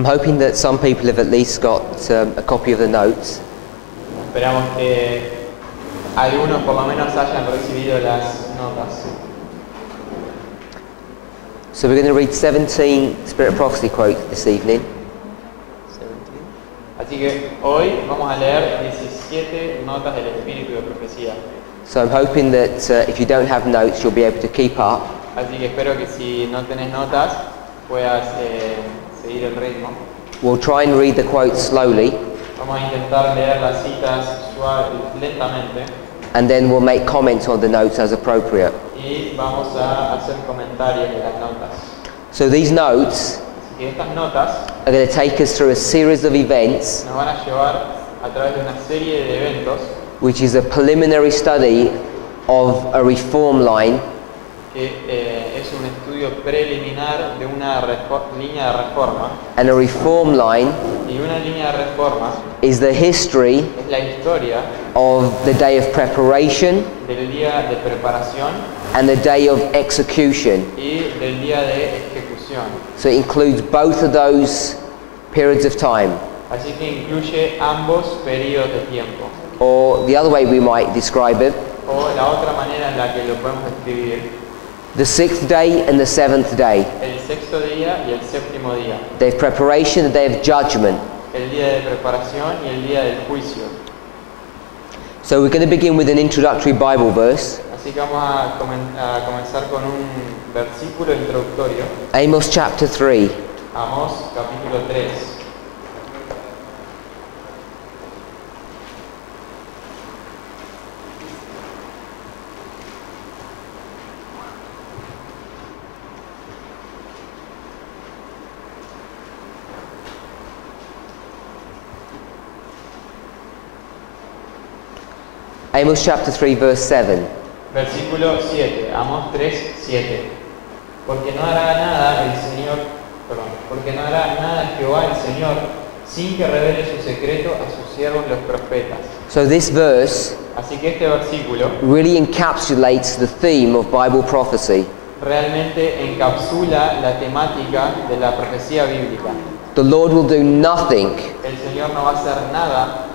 I'm hoping that some people have at least got a copy of the notes. Esperamos que algunos por lo menos hayan recibido las notas. So we're going to read 17 Spirit of Prophecy quotes this evening. Así que hoy vamos a leer 17 notas del Espíritu de Profecía. So I'm hoping that if you don't have notes, you'll be able to keep up. Así que espero que si no tenés notas puedas seguir el ritmo. We'll try and read the quotes slowly, Vamos a intentar leer las citas lentamente and then we'll make comments on the notes as appropriate. y vamos a hacer comentarios de las notas. So these notes Así que estas notas are going to take us through a series of events, nos van a llevar a través de una serie de eventos which is a preliminary study of a reform line, que es un estudio preliminar de una línea de reforma. and a reform line Y una línea de reforma is the history es la historia of the day of preparation del día de preparación and the day of execution. y del día de ejecución. So it includes both of those periods of time. Así que incluye ambos periodos de tiempo. Or the other way we might describe it, O la otra manera en la que lo podemos describir, the sixth day and the seventh day. el sexto día y el séptimo día. Day of preparation, the day of judgment. El día de preparación y el día del juicio. So we're going to begin with an introductory Bible verse, Así que vamos a comenzar con un versículo introductorio. Amos chapter 3. Amós capítulo 3. Amos chapter 3 verse 7. Versículo 7, Amós 3, 7. Porque no hará nada el Señor, porque no hará nada Jehová el Señor sin que revele su secreto a sus siervos los profetas. So this verse Así que este versículo really encapsulates the theme of Bible prophecy. realmente encapsula la temática de la profecía bíblica. The Lord will do nothing El Señor no va a hacer nada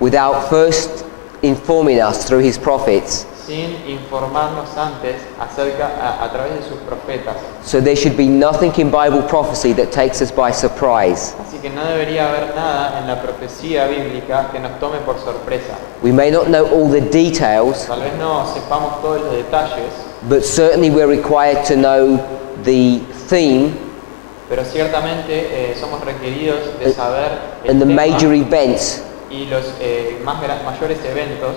without first informing us through his prophets. sin informarnos antes a través de sus profetas. So there should be nothing in Bible prophecy that takes us by surprise. Así que no debería haber nada en la profecía bíblica que nos tome por sorpresa. We may not know all the details, Tal vez no sepamos todos los detalles, but certainly we're required to know the theme pero ciertamente somos requeridos de saber el and the tema major events. y los mayores eventos.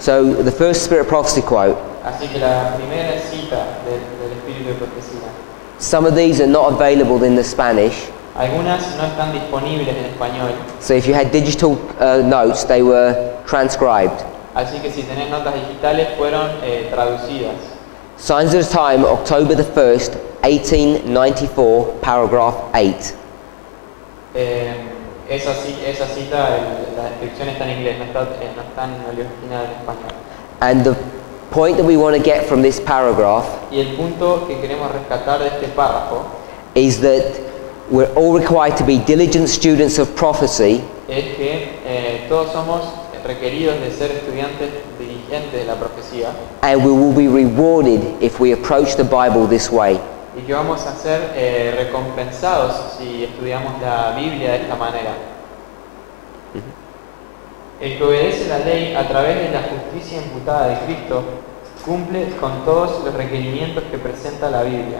So the first Spirit of Prophecy quote, Así que la primera cita del Espíritu de Profecía. some of these are not available in the Spanish, Algunas no están disponibles en español, so if you had digital notes, they were transcribed. así que si tenés notas digitales fueron traducidas. Signs of the Time, October the 1st, 1894, paragraph 8. Esa cita, la descripción está en inglés, no está en el original en español. And the point that we want to get from this paragraph Y el punto que queremos rescatar de este párrafo is that we're all required to be diligent students of prophecy, es que todos somos requeridos de ser estudiantes diligentes de la profecía and we will be rewarded if we approach the Bible this way. y que vamos a ser recompensados si estudiamos la Biblia de esta manera. El que obedece la ley a través de la justicia imputada de Cristo cumple con todos los requerimientos que presenta la Biblia.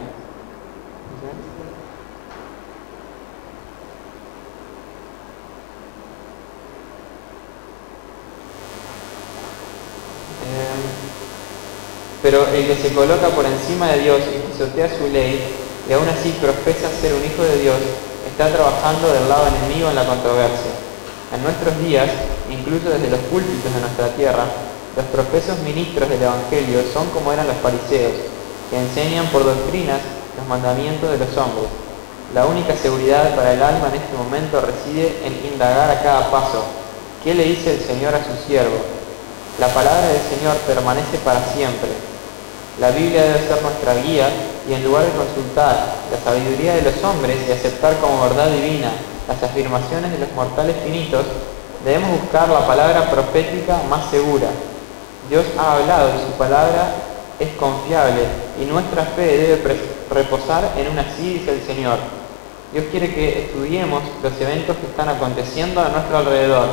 Pero el que se coloca por encima de Dios y pisotea su ley y aún así profesa ser un hijo de Dios, está trabajando del lado enemigo en la controversia. En nuestros días, incluso desde los púlpitos de nuestra tierra, los profesos ministros del Evangelio son como eran los fariseos, que enseñan por doctrinas los mandamientos de los hombres. La única seguridad para el alma en este momento reside en indagar a cada paso. ¿Qué le dice el Señor a su siervo? La palabra del Señor permanece para siempre. La Biblia debe ser nuestra guía y en lugar de consultar la sabiduría de los hombres y aceptar como verdad divina las afirmaciones de los mortales finitos, debemos buscar la palabra profética más segura. Dios ha hablado y su palabra es confiable y nuestra fe debe reposar en una así, dice el Señor. Dios quiere que estudiemos los eventos que están aconteciendo a nuestro alrededor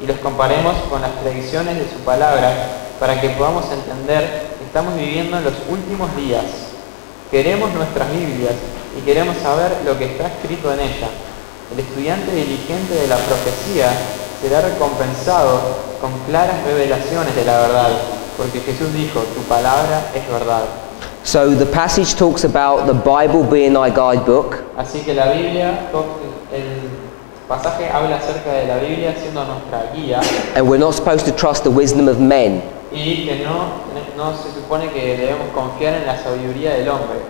y los comparemos con las predicciones de su palabra para que podamos entender que estamos viviendo en los últimos días. Queremos nuestras Biblias y queremos saber lo que está escrito en ella. El estudiante diligente de la profecía será recompensado con claras revelaciones de la verdad, porque Jesús dijo, tu palabra es verdad. So the passage talks about the Bible being our guidebook, Así que la Biblia, el pasaje habla acerca de la Biblia siendo nuestra guía and we're not supposed to trust the wisdom of men. y que no se supone que debemos confiar en la sabiduría del hombre.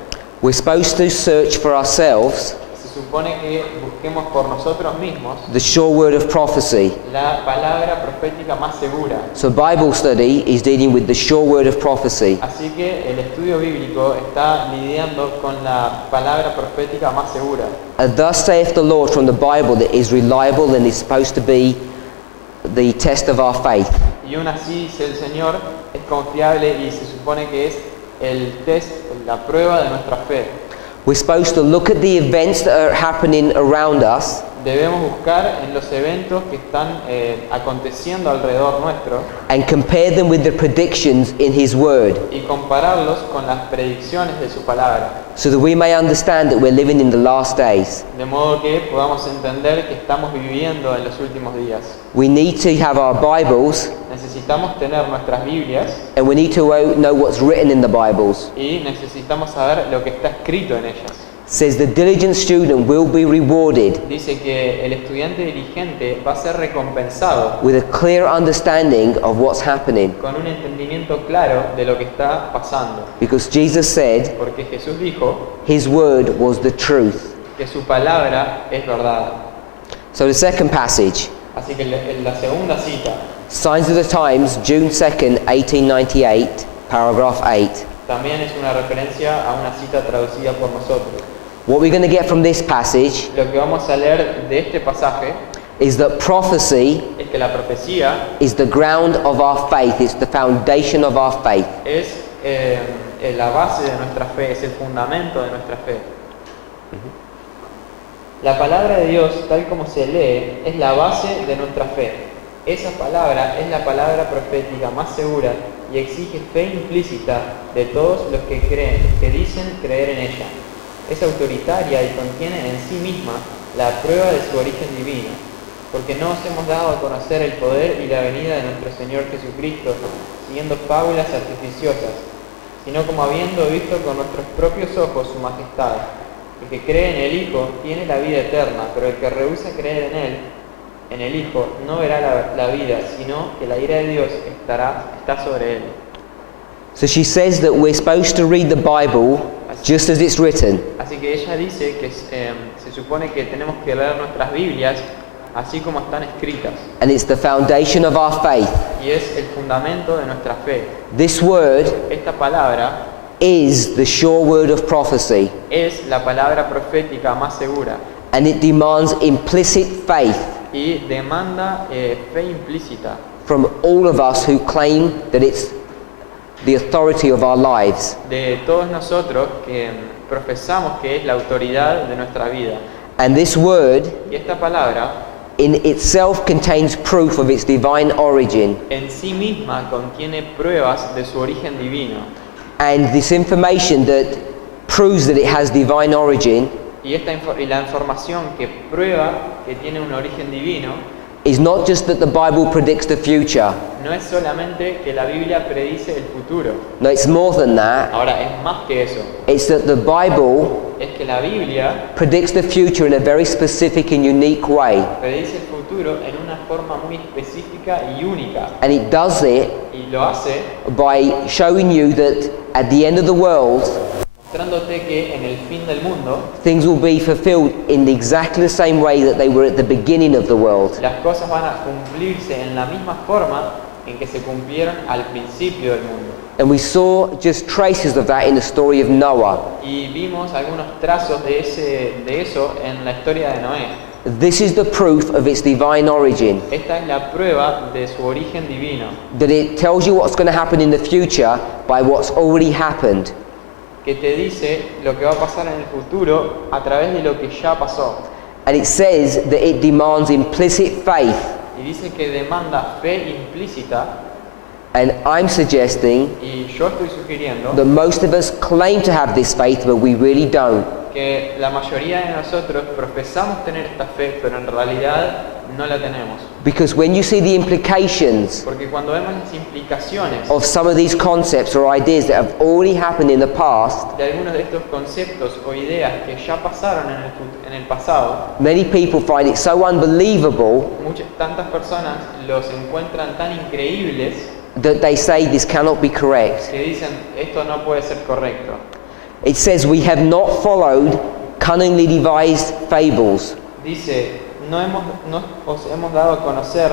We're supposed to search for ourselves Se supone que busquemos por nosotros mismos the sure word of prophecy. la palabra profética más segura. So Bible study is dealing with the sure word of prophecy. Así que el estudio bíblico está lidiando con la palabra profética más segura. And thus saith the Lord from the Bible that is reliable and is supposed to be the test of our faith. Y aún así, dice el Señor, es confiable y se supone que es el test, la prueba de nuestra fe. We're supposed to look at the events that are happening around us Debemos buscar en los eventos que están aconteciendo alrededor nuestro and compare them with the predictions in His Word, y compararlos con las predicciones de su palabra, so that we may understand that we're living in the last days. de modo que podamos entender que estamos viviendo en los últimos días. We need to have our Bibles, Necesitamos tener nuestras Biblias and we need to know what's written in the Bibles. y necesitamos saber lo que está escrito en ellas. It says the diligent student will be rewarded Dice que el estudiante diligente va a ser recompensado with a clear understanding of what's happening, con un entendimiento claro de lo que está pasando. because Jesus said Porque Jesús dijo His Word was the truth. que su palabra es verdad. So the second passage, Así que en la segunda cita, Signs of the Times, June 2nd, 1898, paragraph 8. también es una referencia a una cita traducida por nosotros. What we're going to get from this passage Lo que vamos a leer de este pasaje is that prophecy es que la profecía is the ground of our faith. It's the foundation of our faith. es la base de nuestra fe, es el fundamento de nuestra fe. La palabra de Dios, tal como se lee, es la base de nuestra fe. Esa palabra es la palabra profética más segura y exige fe implícita de todos los que creen, que dicen creer en ella. Es autoritaria y contiene en sí misma la prueba de su origen divino, porque no os hemos dado a conocer el poder y la venida de nuestro Señor Jesucristo, siguiendo fábulas artificiosas, sino como habiendo visto con nuestros propios ojos su majestad. El que cree en el Hijo tiene la vida eterna, pero el que rehúsa creer en él, en el Hijo, no verá la vida, sino que la ira de Dios está sobre él. So she says that we're supposed to read the Bible just as it's written. Así que ella dice que se supone que tenemos que leer nuestras Biblias así como están escritas, And it's the foundation of our faith. y es el fundamento de nuestra fe. This word Esta palabra is the sure word of prophecy, es la palabra profética más segura and it demands implicit faith y demanda fe implícita from all of us who claim that it's the authority of our lives. de todos nosotros que profesamos que es la autoridad de nuestra vida. And this word Y esta palabra in itself contains proof of its divine origin. en sí misma contiene pruebas de su origen divino. And this information that proves that it has divine origin Y la información que prueba que tiene un origen divino is not just that the Bible predicts the future. no es solamente que la Biblia predice el futuro. No, it's more than that. Ahora, es más que eso. It's that the Bible Es que la Biblia predicts the future in a very specific and unique way. predice el futuro en una forma muy específica y única. And it does it Y lo hace by showing you that at the end of the world, mostrándote que en el fin del mundo things will be fulfilled in exactly the same way that they were at the beginning of the world. las cosas van a cumplirse en la misma forma en que se cumplieron al principio del mundo. And we saw just traces of that in the story of Noah. Y vimos algunos trazos de eso en la historia de Noé. This is the proof of its divine origin, Esta es la prueba de su origen divino, that it tells you what's going to happen in the future by what's already happened. que te dice lo que va a pasar en el futuro a través de lo que ya pasó. And it says that it demands implicit faith. Y dice que demanda fe implícita, And I'm suggesting y yo estoy sugiriendo that most of us claim to have this faith, but we really don't. que la mayoría de nosotros profesamos tener esta fe, pero en realidad no la tenemos. Because when you see the implications Porque cuando vemos las implicaciones of some of these concepts or ideas that have already happened in the past, de algunos de estos conceptos o ideas que ya pasaron en el pasado, many people find it so unbelievable tantas personas los encuentran tan increíbles that they say this cannot be correct. que dicen esto no puede ser correcto. It says we have not followed cunningly devised fables. Dice, no os hemos dado a conocer,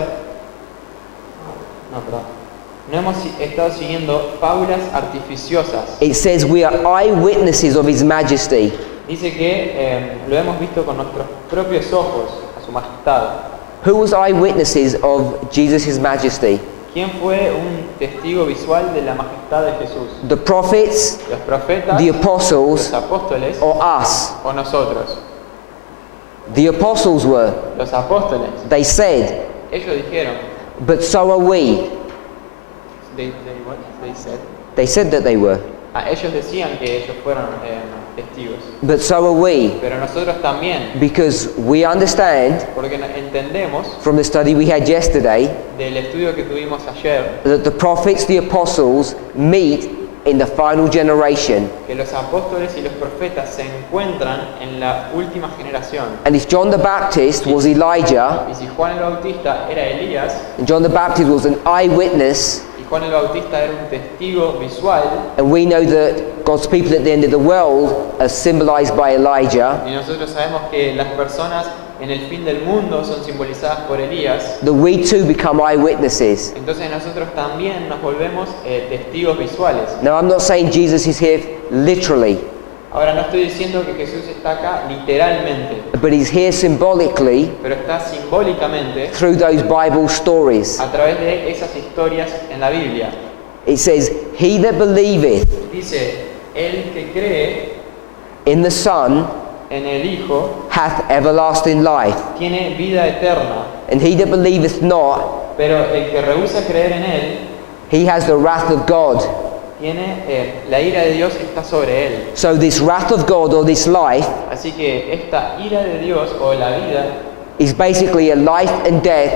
no hemos estado siguiendo fábulas artificiosas. It says we are eyewitnesses of His majesty. Dice que lo hemos visto con nuestros propios ojos, a su majestad. Who was eyewitnesses of Jesus' majesty? ¿Quién fue un testigo visual de la majestad de Jesús? The prophets, ¿Los profetas, the los apostles, apóstoles or us? o nosotros? The apostles were. Los apóstoles. They said, Ellos dijeron, but so are we. what? They said. They said that they were. Ellos decían que ellos fueron testigos. But so are we. Pero nosotros también, Because we understand porque entendemos from the study we had yesterday del estudio que tuvimos ayer that the prophets, the apostles meet in the final generation. que los apóstoles y los profetas se encuentran en la última generación. And if John the Baptist was Elijah, Y si Juan el Bautista era Elías, and John the Baptist was an eyewitness, y Juan el Bautista era un testigo visual, and we know that God's people at the end of the world are symbolized by Elijah, y nosotros sabemos que las personas en el fin del mundo son simbolizadas por Elías, that we too become eyewitnesses. entonces nosotros también nos volvemos testigos visuales. Now, I'm not saying Jesus is here literally, Ahora no estoy diciendo que Jesús está acá literalmente, but He's here symbolically pero está simbólicamente through those Bible stories. a través de esas historias en la Biblia. It says, He that believeth Dice, el que cree in the Son en el Hijo hath everlasting life, tiene vida eterna, and he that believeth not, pero el que rehúsa creer en él he has the wrath of God. tiene la ira de Dios está sobre él. So this wrath of God, or this life, Así que esta ira de Dios o la vida is basically a life and death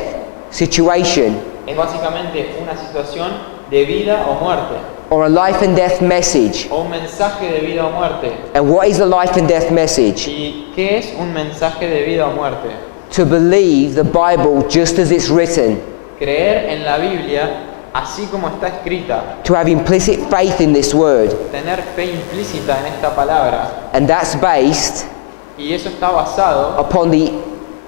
situation, es básicamente una situación de vida o muerte, or a life and death message. o un mensaje de vida o muerte. And what is the life and death message? ¿Y qué es un mensaje de vida o muerte? To believe the Bible just as it's written, Creer en la Biblia así como está escrita, to have implicit faith in this word. tener fe implícita en esta palabra, And that's based y eso está basado upon the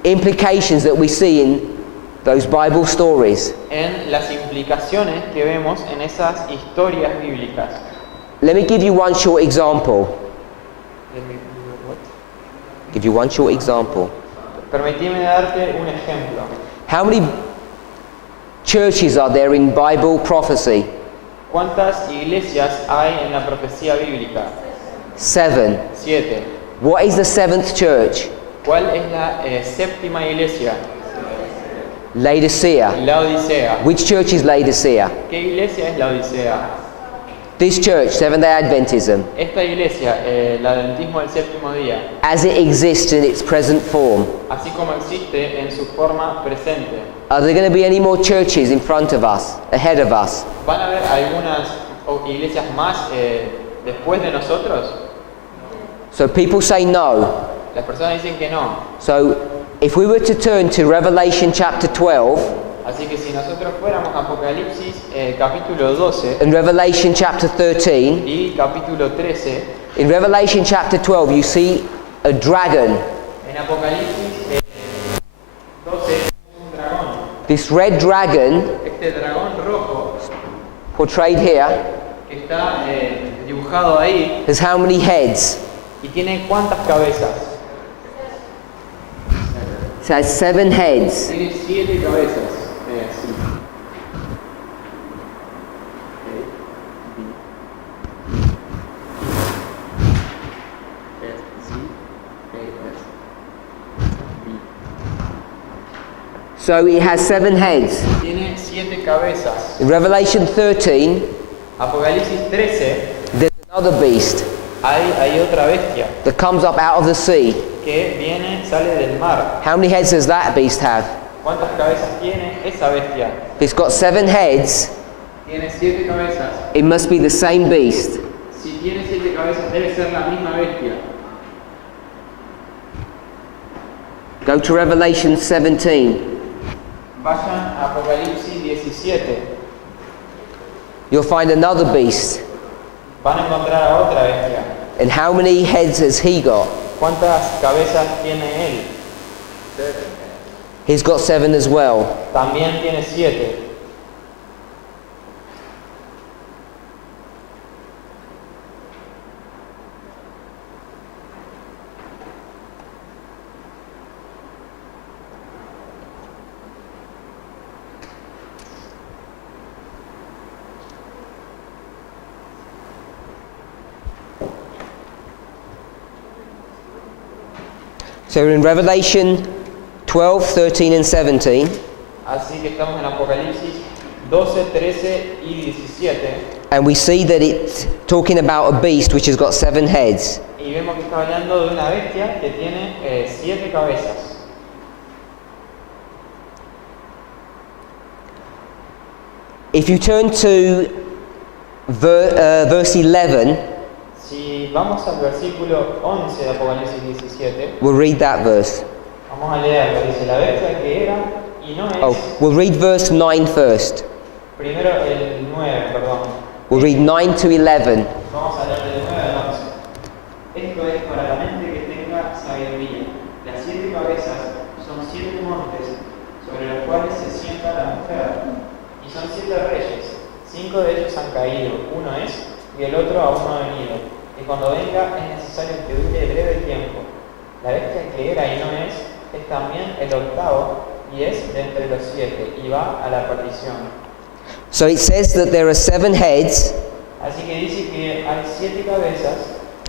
implications that we see in those Bible stories. en las implicaciones que vemos en esas historias bíblicas. Let me give you one short example. Give you one short example. Permitime darte un ejemplo. How many churches are there in Bible prophecy? ¿Cuántas iglesias hay en la profecía bíblica? 7. 7. What is the 7th church? ¿Cuál es la séptima iglesia? Laodicea. Laodicea. Which church is Laodicea? ¿Qué iglesia es Laodicea? This church, Seventh-day Adventism, Esta iglesia, el adventismo del séptimo día, as it exists in its present form. así como existe en su forma presente. Are there going to be any more churches in front of us, ahead of us? ¿Van a haber algunas iglesias más después de nosotros? So people say no. Las personas dicen que no. So if we were to turn to Revelation chapter 12 Así que si nosotros fuéramos a Apocalipsis capítulo 12 and Revelation chapter 13, y capítulo 13, in Revelation chapter 12 you see a dragon. en Apocalipsis 12 es un dragón. This red dragon, Este dragón rojo portrayed here, que está dibujado ahí, has how many heads? y tiene ¿cuántas cabezas? It has 7 heads. Tiene 7 cabezas. Sí. So it has 7 heads. Tiene 7 cabezas. In Revelation 13, Apocalipsis 13 there's another beast hay otra bestia that comes up out of the sea. que sale del mar. How many heads does that beast have? ¿Cuántas cabezas tiene esa bestia? If it's got 7 heads, Tiene 7 cabezas. it must be the same beast. Si tiene 7 cabezas debe ser la misma bestia. Go to Revelation 17. Vayan a Apocalipsis 17. You'll find another beast. Van a encontrar a otra bestia. And how many heads has he got? ¿Cuántas cabezas tiene él? He's got 7 as well. También tiene 7. So we're in Revelation 12, 13 and 17. Así que estamos en Apocalipsis 12, 13 y 17. And we see that it's talking about a beast which has got 7 heads. Y vemos que está hablando de una bestia que tiene 7 cabezas. If you turn to verse 11, Si vamos al versículo 11 de Apocalipsis 17, we'll read that verse. vamos a leerlo. Dice, la bestia que era y no es. Oh, we'll read verse 9 first. Primero el 9, perdón. We'll read 9 to 11. Vamos a leer del 9 al 11. Esto es para la mente que tenga sabiduría. Las 7 cabezas son 7 montes sobre los cuales se sienta la mujer. Y son 7 reyes. 5 de ellos han caído, uno es, y el otro aún no ha venido. Y cuando venga es necesario que dure breve tiempo. La bestia que era y no es también el octavo, y es de entre los 7, y va a la perdición. So it says that there are 7 heads, Así que dice que hay 7 cabezas,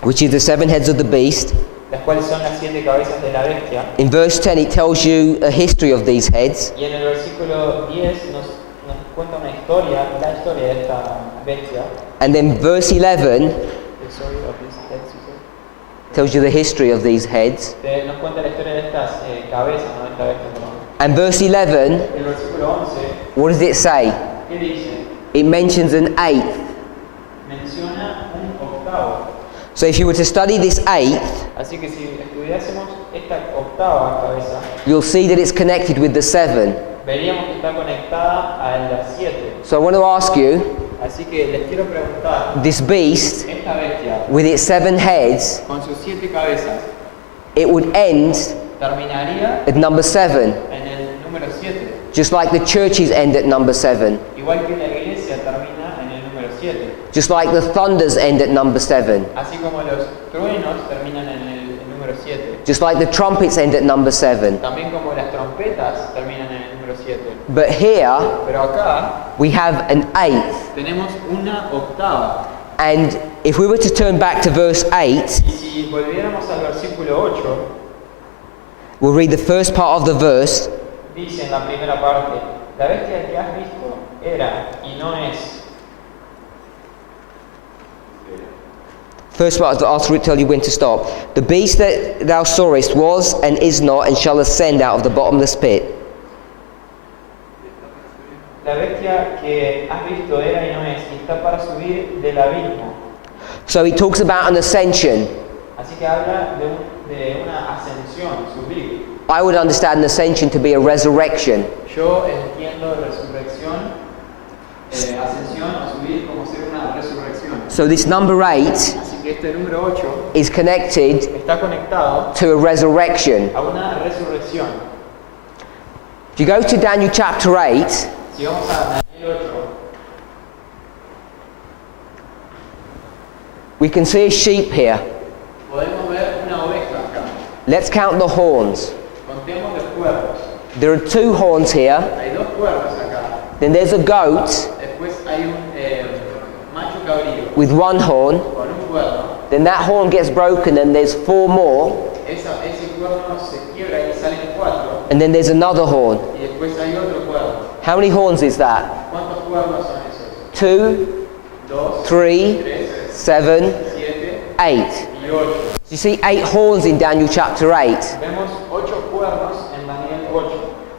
which is the 7 heads of the beast. las cuales son las 7 cabezas de la bestia. In verse 10 it tells you a history of these heads. Y en el versículo 10 nos cuenta una historia, la historia de esta bestia. And then verse 11 The story of these heads, you say? tells you the history of these heads. Nos cuenta la historia de estas cabezas, no de esta bestia, perdón. And verse 11, El versículo 11, what does it say? ¿qué dice? It mentions an 8th. Menciona un octavo. So if you were to study this 8th, Así que si estudiásemos esta octava cabeza, you'll see that it's connected with the 7. veríamos que está conectada a las 7. So I want to ask you, Así que les quiero preguntar, this beast esta bestia, with its 7 heads, con sus 7 cabezas, it would end terminaría at number 7, en el número 7, just like the churches end at number 7, igual que la iglesia termina en el número 7, just like the thunders end at number 7, así como los truenos terminan en el número 7, just like the trumpets end at number 7. también como las trompetas terminan en el número 7. But here Pero acá we have an 8th. tenemos una octava. And if we were to turn back to verse 8, Y si volviéramos al versículo 8, we'll read the first part of the verse. dice en la primera parte, la bestia que has visto era y no es. First part, I'll tell you when to stop. The beast that thou sawest was and is not and shall ascend out of the bottomless pit. La bestia que has visto era y no es, y está para subir del abismo. So he talks about an ascension. Así que habla de una ascensión, subir. I would understand an ascension to be a resurrection. Yo entiendo resurrección, ascensión o subir como ser una resurrección. So this number 8 Así que este número 8 is connected está conectado to a resurrection. a una resurrección. If you go to Daniel chapter 8, Si vamos a Daniel 8, we can see a sheep here. podemos ver una oveja acá. Let's count the horns. Contemos los cuernos. There are 2 horns here. Hay 2 cuernos acá. Then there's a goat Después hay un macho cabrío with 1 horn. con un cuerno. Then that horn gets broken and there's 4 more. Ese cuerno se quiebra y salen 4. And then there's another horn. Y después hay otro cuerno. How many horns is that? ¿Cuántos cuernos son esos? 2, 2, 3, 3, 7, 7 8. y 8. You see 8 horns in Daniel chapter 8. Vemos 8 cuernos en Daniel 8.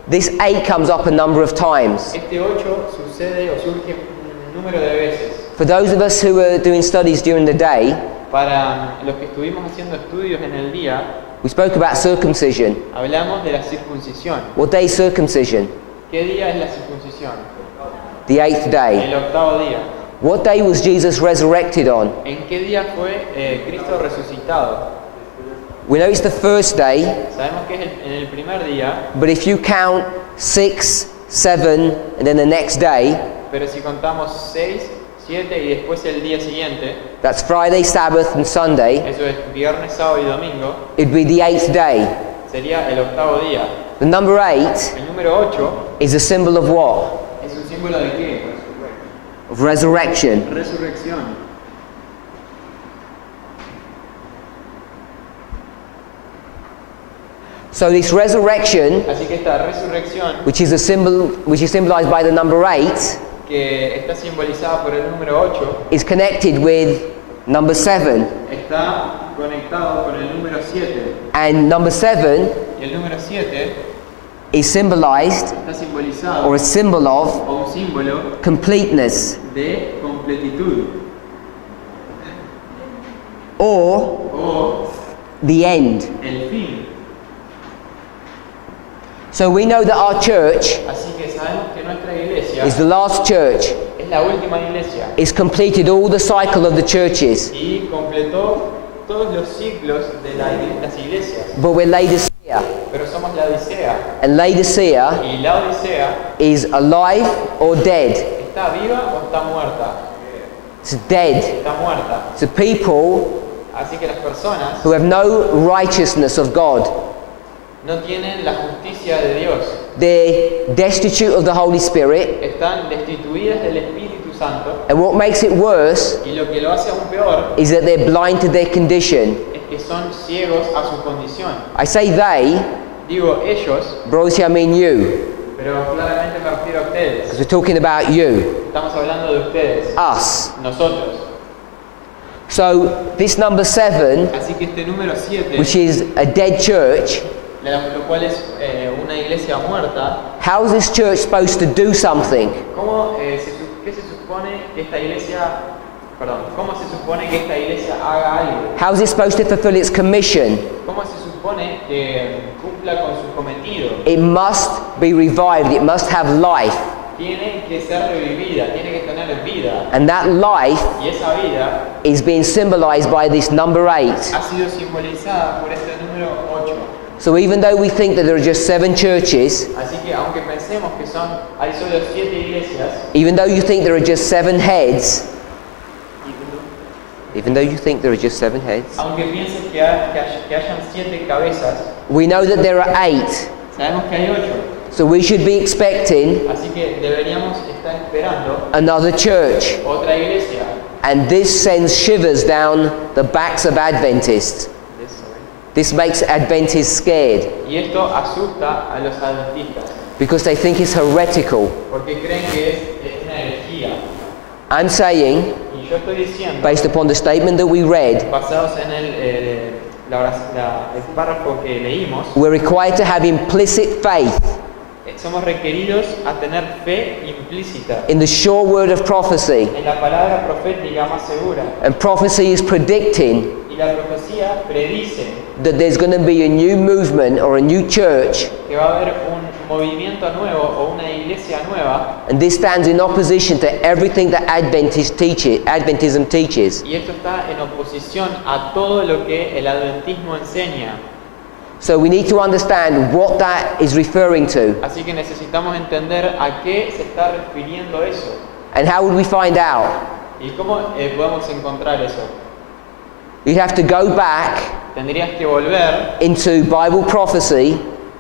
This 8 comes up a number of times. Este 8 sucede o surge un número de veces. For those of us who were doing studies during the day, Para los que estuvimos haciendo estudios en el día, we spoke about circumcision. hablamos de la circuncisión. What day is circumcision? ¿Qué día es la circuncisión? The 8th day. El octavo día. What day was Jesus resurrected on? ¿En qué día fue Cristo resucitado? We know it's the first day, Sabemos que es en el primer día, but if you count 6, 7, and then the next day, pero si contamos 6, 7 y después el día siguiente, that's Friday, Sabbath, and Sunday, eso es viernes, sábado y domingo, it'd be the 8th day. sería el octavo día. The number 8 El número 8 is a symbol of what? es un símbolo de qué? Of resurrection. Resurrección. So this resurrection, Así que esta resurrección, which is symbolized by the number 8, que está simbolizada por el número 8, is connected with number 7. está conectado con el número 7. And number 7 Y el número 7 is symbolized, está simbolizado or a symbol of, o un símbolo completeness, de completitud or o the end. el fin. So we know that our church Así que sabemos que nuestra iglesia is the last church, es la última iglesia is completed all the cycle of the churches. y completó todos los ciclos de las iglesias. But we're Laodicea, Pero somos la Odisea and Laodicea y la Odisea is alive or dead. ¿está viva o está muerta? It's dead. Está muerta. It's a people Así que las personas who have no righteousness of God. no tienen la justicia de Dios. They're destitute of the Holy Spirit, Están destituidas del Espíritu Santo and what makes it worse y lo que lo hace aún peor is that they're blind to their condition. es que son ciegos a su condición. I say they, Digo ellos, but obviously I mean you, pero claramente me refiero a ustedes. because we're talking about you, Estamos hablando de ustedes, us. nosotros. So this number 7, Así que este número 7, which is a dead church, lo cual es una iglesia muerta, how is this church supposed to do something? ¿qué se supone que esta iglesia, cómo se supone que esta iglesia haga algo? How is it supposed to fulfill its commission? ¿Cómo se supone que cumpla con su cometido? It must be revived, it must have life. Tiene que ser revivida, tiene que tener vida. And that life Y esa vida is being symbolized by this number 8. ha sido simbolizada por este número 8. So even though we think that there are just 7 churches, Así que aunque pensemos que hay solo 7 iglesias, even though you think there are just 7 heads, even though you think there are just 7 heads, aunque pienses que hayan 7 cabezas, we know that there are 8. sabemos que hay 8. So we should be expecting Así que deberíamos estar esperando another church. otra iglesia. And this sends shivers down the backs of Adventists. This makes Adventists scared Y esto asusta a los adventistas, because they think it's heretical. porque creen que es una herejía. I'm saying, Y yo estoy diciendo, based upon the statement that we read, basados en el párrafo que leímos, we're required to have implicit faith somos requeridos a tener fe implícita in the sure word of prophecy. en la palabra profética más segura. And prophecy is predicting Y la profecía predice that there's going to be a new movement or a new church, que va a haber un movimiento nuevo o una iglesia nueva, and this stands in opposition to everything that Adventism teaches. y esto está en oposición a todo lo que el adventismo enseña. So we need to understand what that is referring to. Así que necesitamos entender a qué se está refiriendo eso. And how would we find out? ¿Y cómo podemos encontrar eso? You'd have to go back Tendrías que volver into Bible prophecy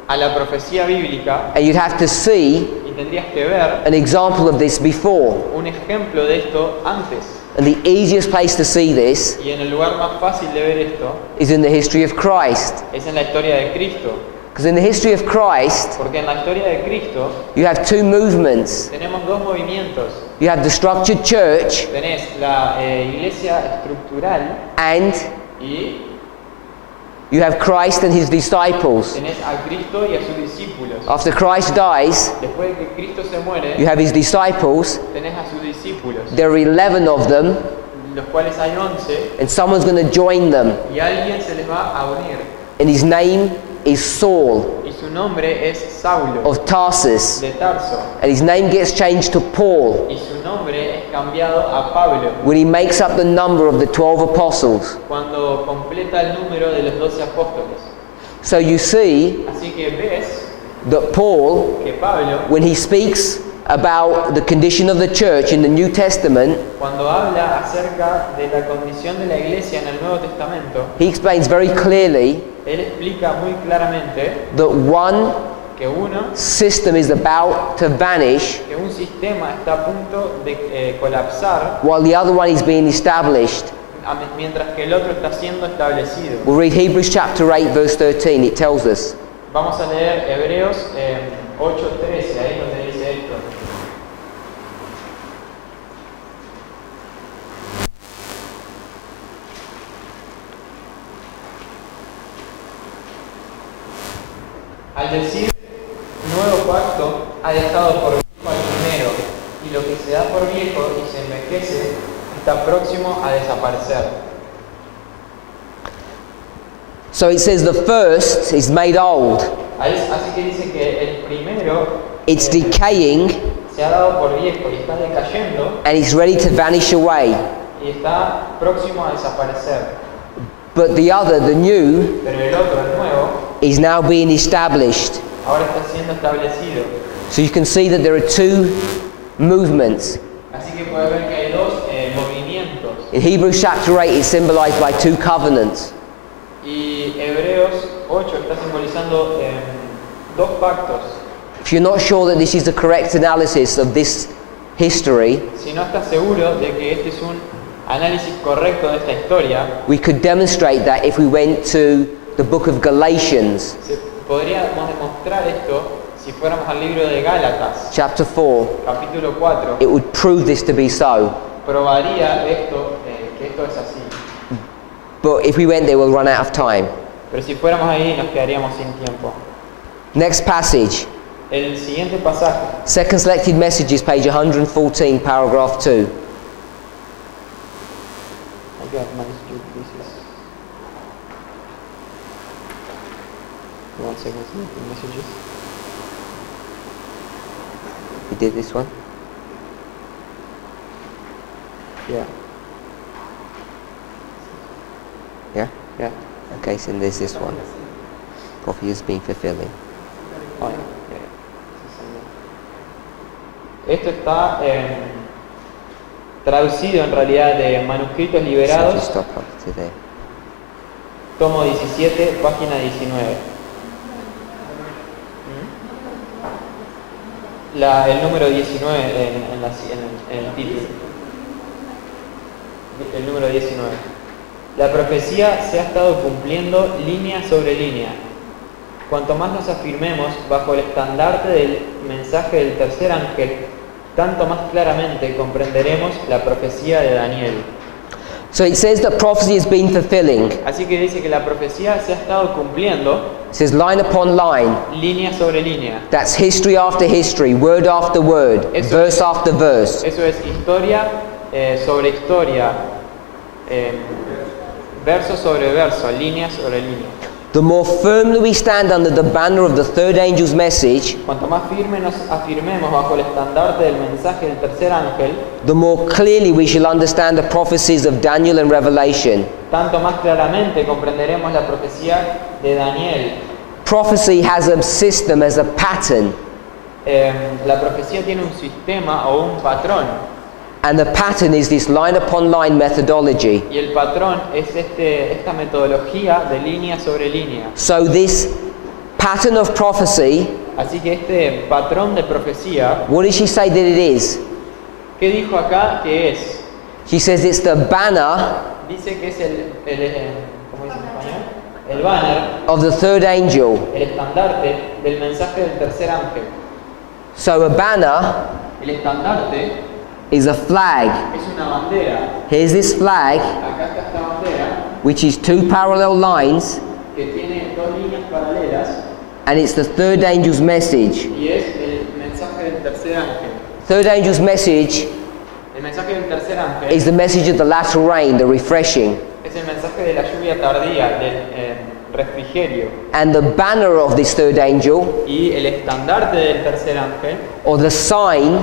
a la profecía bíblica and you'd have to see y tendrías que ver an example of this before. un ejemplo de esto antes. And the easiest place to see this Y en el lugar más fácil de ver esto is in the history of Christ. es en la historia de Cristo. Because in the history of Christ, Porque en la historia de Cristo you have two movements. tenemos dos movimientos. You have the structured church Tenés la iglesia estructural and y you have Christ and his disciples. tenés a Cristo y a sus discípulos. After Christ dies, Después de que Cristo se muere, you have his disciples. tenés a sus discípulos, There are 11 of them, los cuales hay 11, and someone's going to join them. y alguien se les va a unir. And his name is Saul Y su nombre es Saulo, of Tarsus. de Tarso. And his name gets changed to Paul Y su nombre es cambiado a Pablo, when he makes up the number of the 12 apostles. cuando completa el número de los 12 apóstoles. So you see Así que ves that Paul, que Pablo, when he speaks about the condition of the church in the New Testament, cuando habla acerca de la condición de la iglesia en el Nuevo Testamento, he explains very clearly él explica muy claramente that one que system is about to vanish que un sistema está a punto de colapsar while the other one is being established. mientras que el otro está siendo establecido. We'll read Hebrews chapter 8 verse 13. It tells us, Vamos a leer Hebreos 8:13, ahí donde dice esto. Al decir nuevo pacto, ha dejado por viejo al primero, y lo que se da por viejo y se envejece está próximo a desaparecer. so it says the first is made old. Así que dice que el primero It's decaying se ha dado por viejo y está decayendo and it's ready to vanish away. y está próximo a desaparecer. But the other, the new, Pero el otro, el nuevo, is now being established. ahora está siendo establecido. So you can see that there are two movements. Así que puede ver que hay dos movimientos. In Hebrews chapter 8, it's symbolized by two covenants. Y Hebreos 8 está simbolizando dos pactos. If you're not sure that this is the correct analysis of this history, Si no estás seguro de que este es un análisis correcto de esta historia, we could demonstrate that if we went to the book of Galatians, podríamos demostrar esto si fuéramos al libro de Gálatas, chapter 4. capítulo 4. It would prove this to be so. Probaría esto, que esto es así. But if we went there, we'll run out of time. Pero si fuéramos ahí, nos quedaríamos sin tiempo. Next passage. El siguiente pasaje, Second Selected Messages, page 114, paragraph 2. I got my pieces. One second, messages. You did this one? Yeah, Yeah? yeah. Okay, so there's this one. Prophecy has been fulfilling. Oh, yeah. Esto está traducido en realidad de manuscritos So if you liberados, stop up to there. tomo 17, página 19. El número 19 en el título. El número 19. La profecía se ha estado cumpliendo línea sobre línea. Cuanto más nos afirmemos bajo el estandarte del mensaje del tercer ángel, tanto más claramente comprenderemos la profecía de Daniel. So it says that prophecy has been fulfilling. Así que dice que la profecía se ha estado cumpliendo It says line upon line. línea sobre línea. That's history after history, word after word, Eso- verse after verse. Eso es historia sobre historia, verso sobre verso, línea sobre línea. The more firmly we stand under the banner of the third angel's message, Cuanto más firme nos afirmemos bajo el estandarte del mensaje del tercer ángel, the more clearly we shall understand the prophecies of Daniel and Revelation. tanto más claramente comprenderemos la profecía de Daniel Prophecy has a system, as a pattern, La profecía tiene un sistema o un patrón, and the pattern is this line upon line methodology. y el patrón es esta metodología de línea sobre línea. So this pattern of prophecy, Así que este patrón de profecía, what does she say that it is? ¿qué dijo acá que es? She says it's the banner Dice que es ¿cómo dice en español? El banner, of the third angel. el estandarte del mensaje del tercer ángel. So a banner El estandarte is a flag. es una bandera. Here's this flag, Acá está esta bandera which is two parallel lines, que tiene dos líneas paralelas and it's the third angel's message. y es el mensaje del tercer ángel. Third angel's message El mensaje del tercer ángel is the message of the latter rain, the refreshing. es el mensaje de la lluvia tardía, del refrigerio. And the banner of this third angel, Y el estandarte del tercer ángel, or the sign,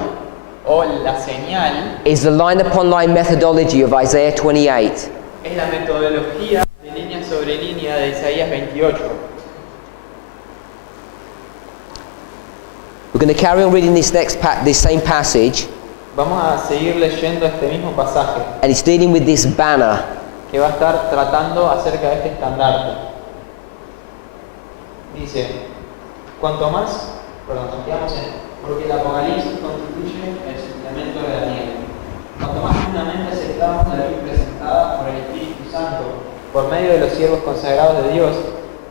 o la señal, is the line upon line methodology of Isaiah 28. es la metodología de línea sobre línea de Isaías 28. We're going to carry on reading this this same passage, Vamos a seguir leyendo este mismo pasaje and it's dealing with this banner. que va a estar tratando acerca de este estandarte. Dice, cuanto más, sigamos porque el Apocalipsis constituye el suplemento de Daniel. Cuanto más plenamente aceptamos la ley presentada por el Espíritu Santo por medio de los siervos consagrados de Dios,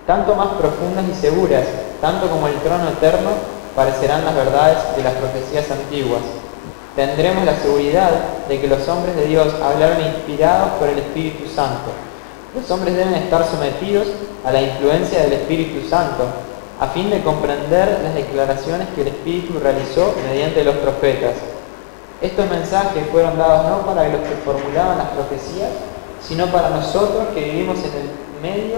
tanto más profundas y seguras, tanto como el trono eterno, parecerán las verdades de las profecías antiguas. Tendremos la seguridad de que los hombres de Dios hablaron inspirados por el Espíritu Santo. Los hombres deben estar sometidos a la influencia del Espíritu Santo, a fin de comprender las declaraciones que el Espíritu realizó mediante los profetas. Estos mensajes fueron dados no para los que formulaban las profecías, sino para nosotros que vivimos en el medio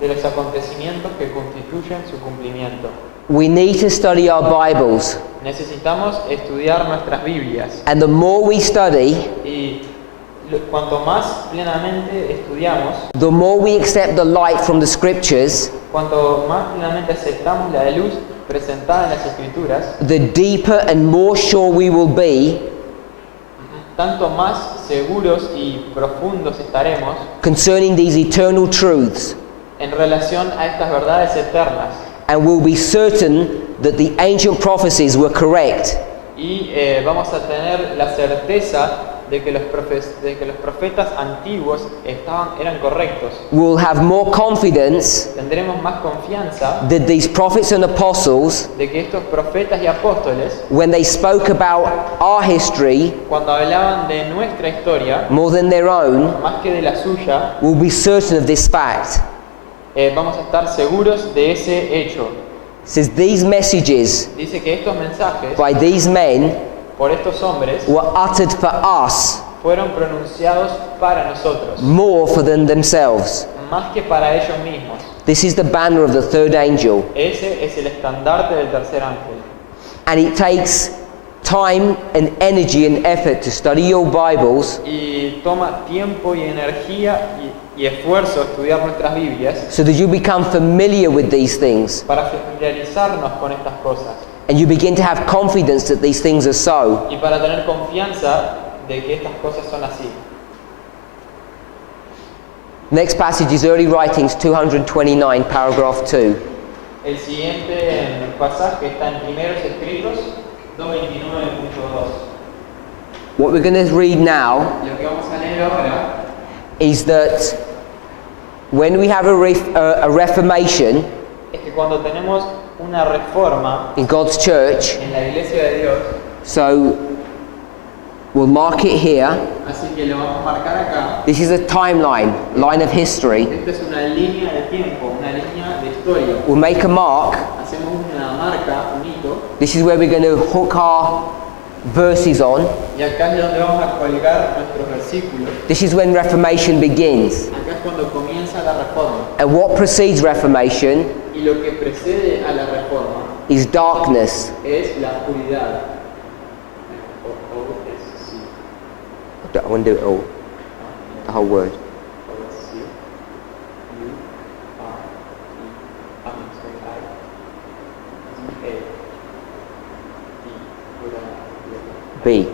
de los acontecimientos que constituyen su cumplimiento. We need to study our Bibles, Necesitamos estudiar nuestras Biblias, and the more we study, y cuanto más plenamente estudiamos, the more we accept the light from the scriptures, cuanto más plenamente aceptamos la luz presentada en las Escrituras, the deeper and more sure we will be tanto más seguros y profundos estaremos concerning these eternal truths, en relación a estas verdades eternas, and we'll be certain that the ancient prophecies were correct. y vamos a tener la certeza de que los profetas antiguos eran correctos. We'll have more confidence Tendremos más confianza that these prophets and apostles, de que estos profetas y apóstoles, when they spoke about our history cuando hablaban de nuestra historia, more than their own, más que de la suya, will be certain of this fact. vamos a estar seguros de ese hecho. It says these messages Dice que estos mensajes, by these men por estos hombres, were uttered for us fueron pronunciados para nosotros, more for than themselves. más que para ellos mismos. This is the banner of the third angel, Ese es el estandarte del tercer ángel. and it takes time and energy and effort to study your Bibles Y toma tiempo y energía y esfuerzo estudiar nuestras Biblias so that you become familiar with these things para familiarizarnos con estas cosas and you begin to have confidence that these things are so. y para tener confianza de que estas cosas son así. Next passage is Early Writings 229, paragraph 2. El siguiente pasaje está en Primeros Escritos 2:29.2. What we're going to read now Lo que vamos a leer ahora is that when we have a reformation es que cuando tenemos una reforma in God's church, en la Iglesia de Dios, so we'll mark it here. así que lo vamos a marcar acá. This is a timeline, line of history. Esta es una línea de tiempo, una línea de historia. We'll make a mark. Hacemos una marca, un hito, This is where we're going to hook our verses on. y acá es donde vamos a colgar nuestros versículos. This is when Reformation begins. Acá es cuando comienza la reforma. And what precedes Reformation Y lo que precede a la reforma is darkness. es la oscuridad. I want to do it all, the whole word. B.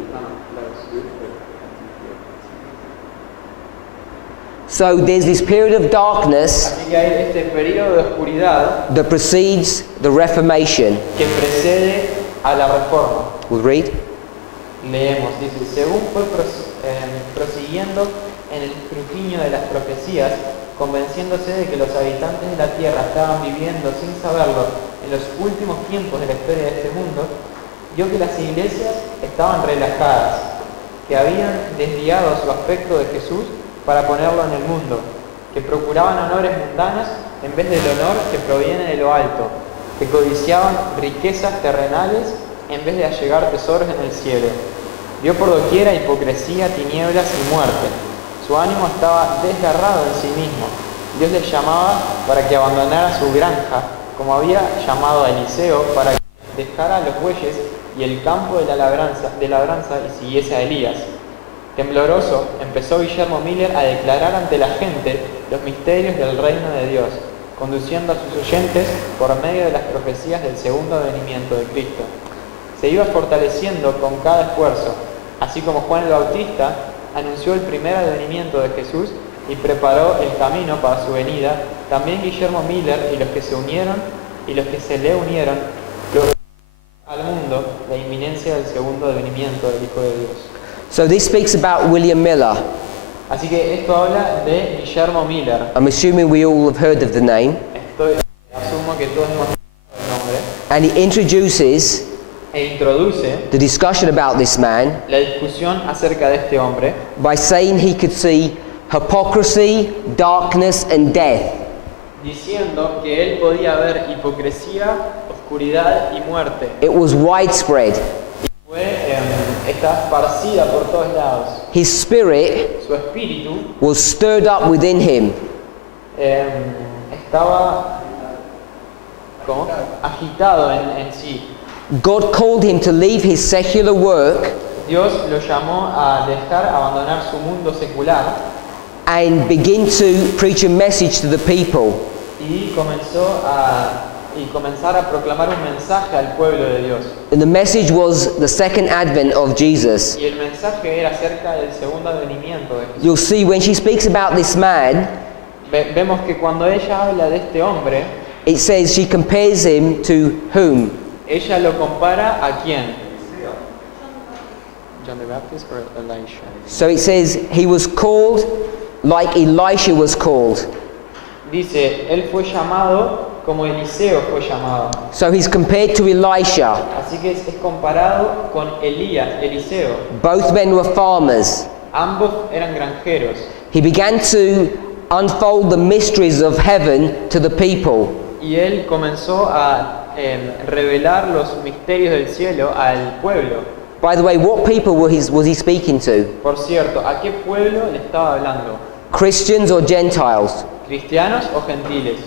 So there's this period of darkness Así que hay este periodo de oscuridad that precedes the Reformation. que precede a la reforma. We'll read. Leemos, dice, según fue prosiguiendo en el escrutinio de las profecías, convenciéndose de que los habitantes de la tierra estaban viviendo sin saberlo en los últimos tiempos de la historia de este mundo, vio que las iglesias estaban relajadas, que habían desviado su aspecto de Jesús para ponerlo en el mundo, que procuraban honores mundanos en vez del honor que proviene de lo alto, que codiciaban riquezas terrenales en vez de allegar tesoros en el cielo. Vio por doquiera hipocresía, tinieblas y muerte. Su ánimo estaba desgarrado en sí mismo. Dios les llamaba para que abandonara su granja, como había llamado a Eliseo para que dejara los bueyes y el campo de labranza y siguiese a Elías. Tembloroso, empezó Guillermo Miller a declarar ante la gente los misterios del reino de Dios, conduciendo a sus oyentes por medio de las profecías del segundo venimiento de Cristo. Se iba fortaleciendo con cada esfuerzo, así como Juan el Bautista anunció el primer advenimiento de Jesús y preparó el camino para su venida. También Guillermo Miller y los que se unieron y los que se le unieron al mundo la inminencia del segundo advenimiento del Hijo de Dios. So this speaks about William Miller. Así que esto habla de Guillermo Miller. I'm assuming we all have heard of the name. Asumo que todos hemos escuchado el nombre. And he introduces E introduce the discussion about this man la discusión acerca de este hombre by saying he could see hypocrisy, darkness, and death. diciendo que él podía ver hipocresía, oscuridad y muerte. It was widespread. Está esparcida por todos lados. His spirit Su espíritu was stirred up within him. Estaba ¿cómo? Agitado en sí. God called him to leave his secular work Dios lo llamó a abandonar su mundo secular and begin to preach a message to the people. y comenzar a proclamar un mensaje al pueblo de Dios. And the message was the second advent of Jesus. Y el mensaje era acerca del segundo advenimiento de Jesús. You'll see when she speaks about this man, Vemos que cuando ella habla de este hombre, it says she compares him to whom? ella lo compara a quién? John the Baptist or Elisha? So it says he was called like Elisha was called. Dice, él fue llamado como Eliseo fue llamado. So he's compared to Elisha. Así que es comparado con Eliseo. Both men were farmers. Ambos eran granjeros. He began to unfold the mysteries of heaven to the people. Y él comenzó a revelar los misterios del cielo al pueblo. By the way, what people was he speaking to? Por cierto, ¿a qué pueblo le estaba hablando? Christians or Gentiles? ¿Cristianos o gentiles?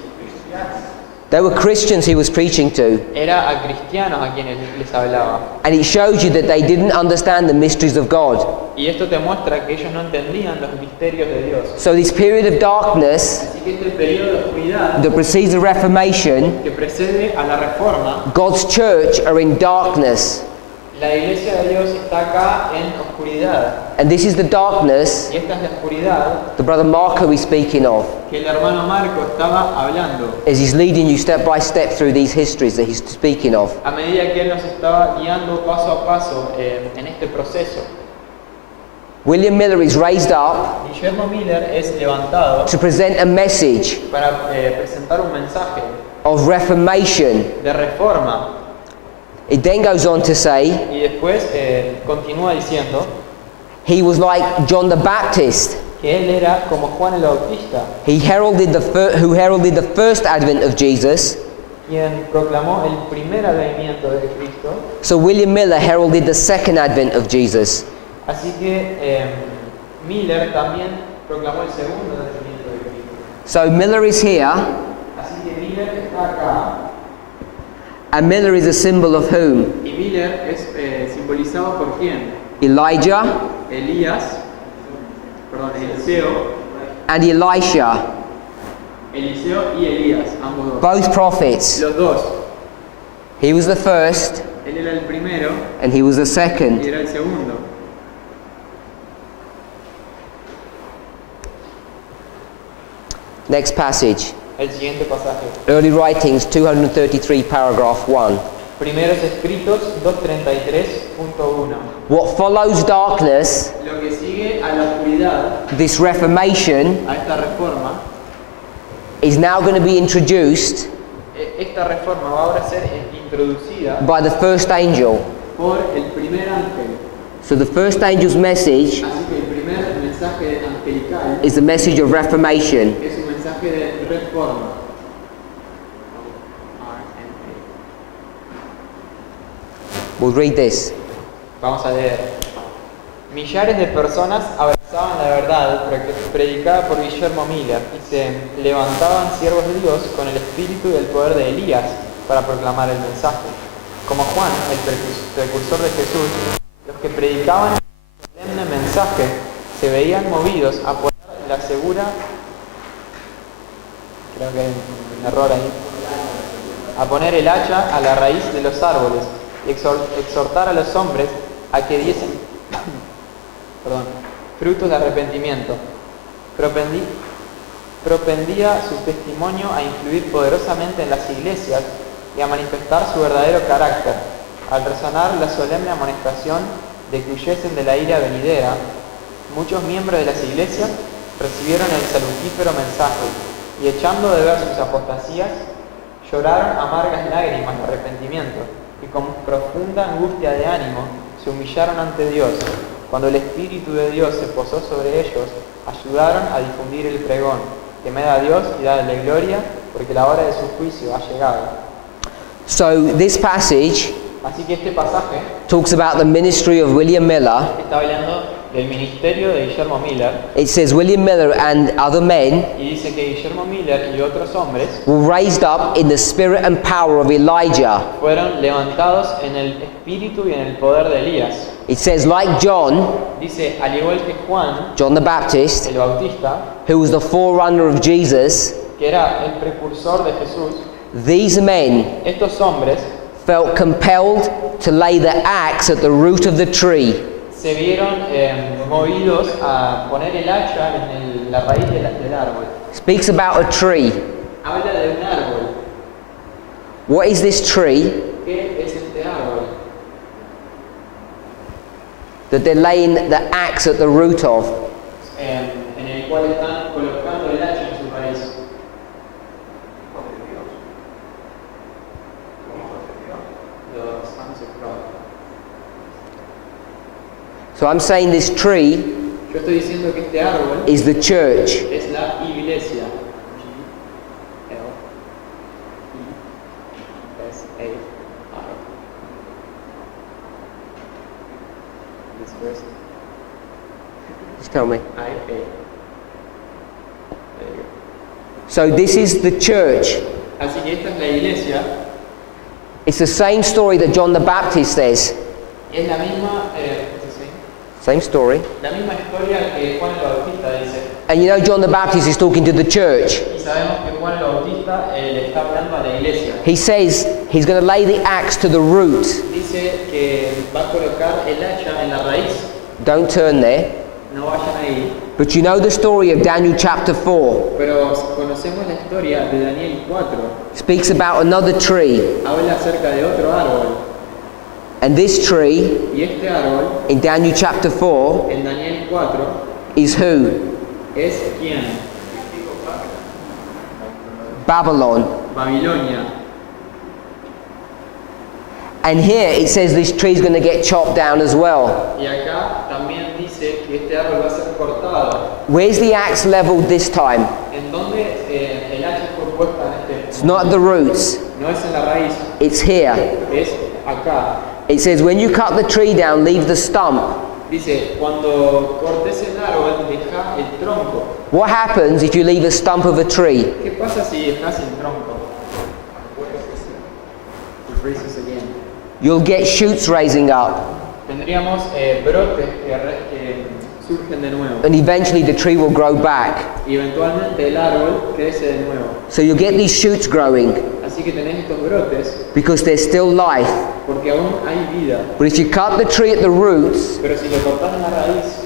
They were Christians he was preaching to. Era a cristianos a quienes les hablaba. And it shows you that they didn't understand the mysteries of God. Y esto te muestra que ellos no entendían los misterios de Dios. So this period of darkness Así que este periodo de oscuridad that precedes the Reformation, que precede a la reforma, God's church are in darkness. la iglesia de Dios está acá en oscuridad. And this is the darkness Y esta es la oscuridad the brother Marco is speaking of, que el hermano Marco estaba hablando as he's leading you step by step through these histories that he's speaking of. a medida que él nos estaba guiando paso a paso en este proceso. William Miller is raised up Guillermo Miller es levantado to present a message para presentar un mensaje of reformation. de reforma. It then goes on to say Y después continúa diciendo he was like John the Baptist. que él era como Juan el Bautista, He heralded who heralded the first advent of Jesus. quien proclamó el primer advenimiento de Cristo. So William Miller heralded the second advent of Jesus. Así que Miller también proclamó el segundo advenimiento de Cristo. So Miller is here, Así que Miller está acá. and Miller is a symbol of whom? Y Miller es simbolizado por quién? Elijah Eliseo and Elisha, y Elías, ambos dos. both prophets. Los dos. He was the first, Él era el primero and he was the y second. era el segundo. Next passage. El siguiente pasaje. Early Writings 233, paragraph 1. Primeros Escritos 233.1. What follows darkness, Lo que sigue a la oscuridad, this reformation, a esta reforma, is now going to be introduced esta reforma va ahora a ser introducida by the first angel. por el primer ángel. So the first angel's message Así que el primer mensaje angelical is the message of reformation. es un mensaje de reforma. We'll read this. Vamos a leer. Millares de personas abrazaban la verdad predicada por Guillermo Miller y se levantaban siervos de Dios con el espíritu y el poder de Elías para proclamar el mensaje. Como Juan, el precursor de Jesús, los que predicaban el solemne mensaje se veían movidos a poner la segura, creo que hay un error ahí, a poner el hacha a la raíz de los árboles y exhortar a los hombres a que diesen frutos de arrepentimiento. Propendía su testimonio a influir poderosamente en las iglesias y a manifestar su verdadero carácter. Al resonar la solemne amonestación de que huyesen de la ira venidera, muchos miembros de las iglesias recibieron el salutífero mensaje y, echando de ver sus apostasías, lloraron amargas lágrimas de arrepentimiento y con profunda angustia de ánimo se humillaron ante Dios. Cuando el Espíritu de Dios se posó sobre ellos, ayudaron a difundir el pregón: temed a Dios y dadle gloria, porque la hora de su juicio ha llegado. So this passage Así que este pasaje talks about the ministry of William Miller. está hablando del ministerio de Guillermo Miller It says William Miller and other men y dice que Guillermo Miller y otros hombres were raised up in the spirit and power of Elijah. fueron levantados en el espíritu y en el poder de Elías. It says, like John, Dice, al igual que Juan, John the Baptist, el Bautista, who was the forerunner of Jesus, que era el precursor de Jesús, these men estos hombres felt compelled to lay the axe at the root of the tree. se vieron movidos a poner el hacha en la raíz del árbol. Speaks about a tree. Habla de un árbol. What is this tree ¿Qué es este árbol? that they're laying the axe at the root of? En el cual están colocando el hacha en su raíz. Los sons of God. So I'm saying this tree Yo estoy diciendo que este árbol is the church. es la iglesia. G-L-E-S-A-R. This verse, Just tell me. I-A. There you go. So this is the church. Así que esta es la iglesia. It's the same story that John the Baptist says. Es la misma, Same story. la misma historia que Juan el Bautista dice. And you know John the Baptist is talking to the church. Y sabemos que Juan el Bautista le está hablando a la iglesia. He says he's going to lay the axe to the root. Dice que va a colocar el hacha en la raíz. Don't turn there. No vayan ahí. But you know the story of Daniel chapter 4. Pero conocemos la historia de Daniel 4. Speaks about another tree. Habla acerca de otro árbol. And this tree Y este árbol, in Daniel chapter 4 en Daniel 4, is who? es ¿quién? Babylon. Babilonia. And here it says this tree is going to get chopped down as well. Y acá también dice que este árbol va a ser cortado. Where's the axe leveled this time? ¿En dónde el hacha fue puesta en este? It's not at the roots. No es en la raíz, It's here. es acá. It says when you cut the tree down, leave the stump. Dice, cuando cortes el árbol, deja el tronco. What happens if you leave a stump of a tree? ¿Qué pasa si dejas el tronco? It raises again. You'll get shoots raising up. Tendríamos brotes que surgen de nuevo. And eventually the tree will grow back. Y eventualmente el árbol crece de nuevo. So you'll get these shoots growing. Así Así que tenés estos brotes because there's still life. porque aún hay vida. But if you cut the tree at the roots, Pero si lo cortás en la raíz,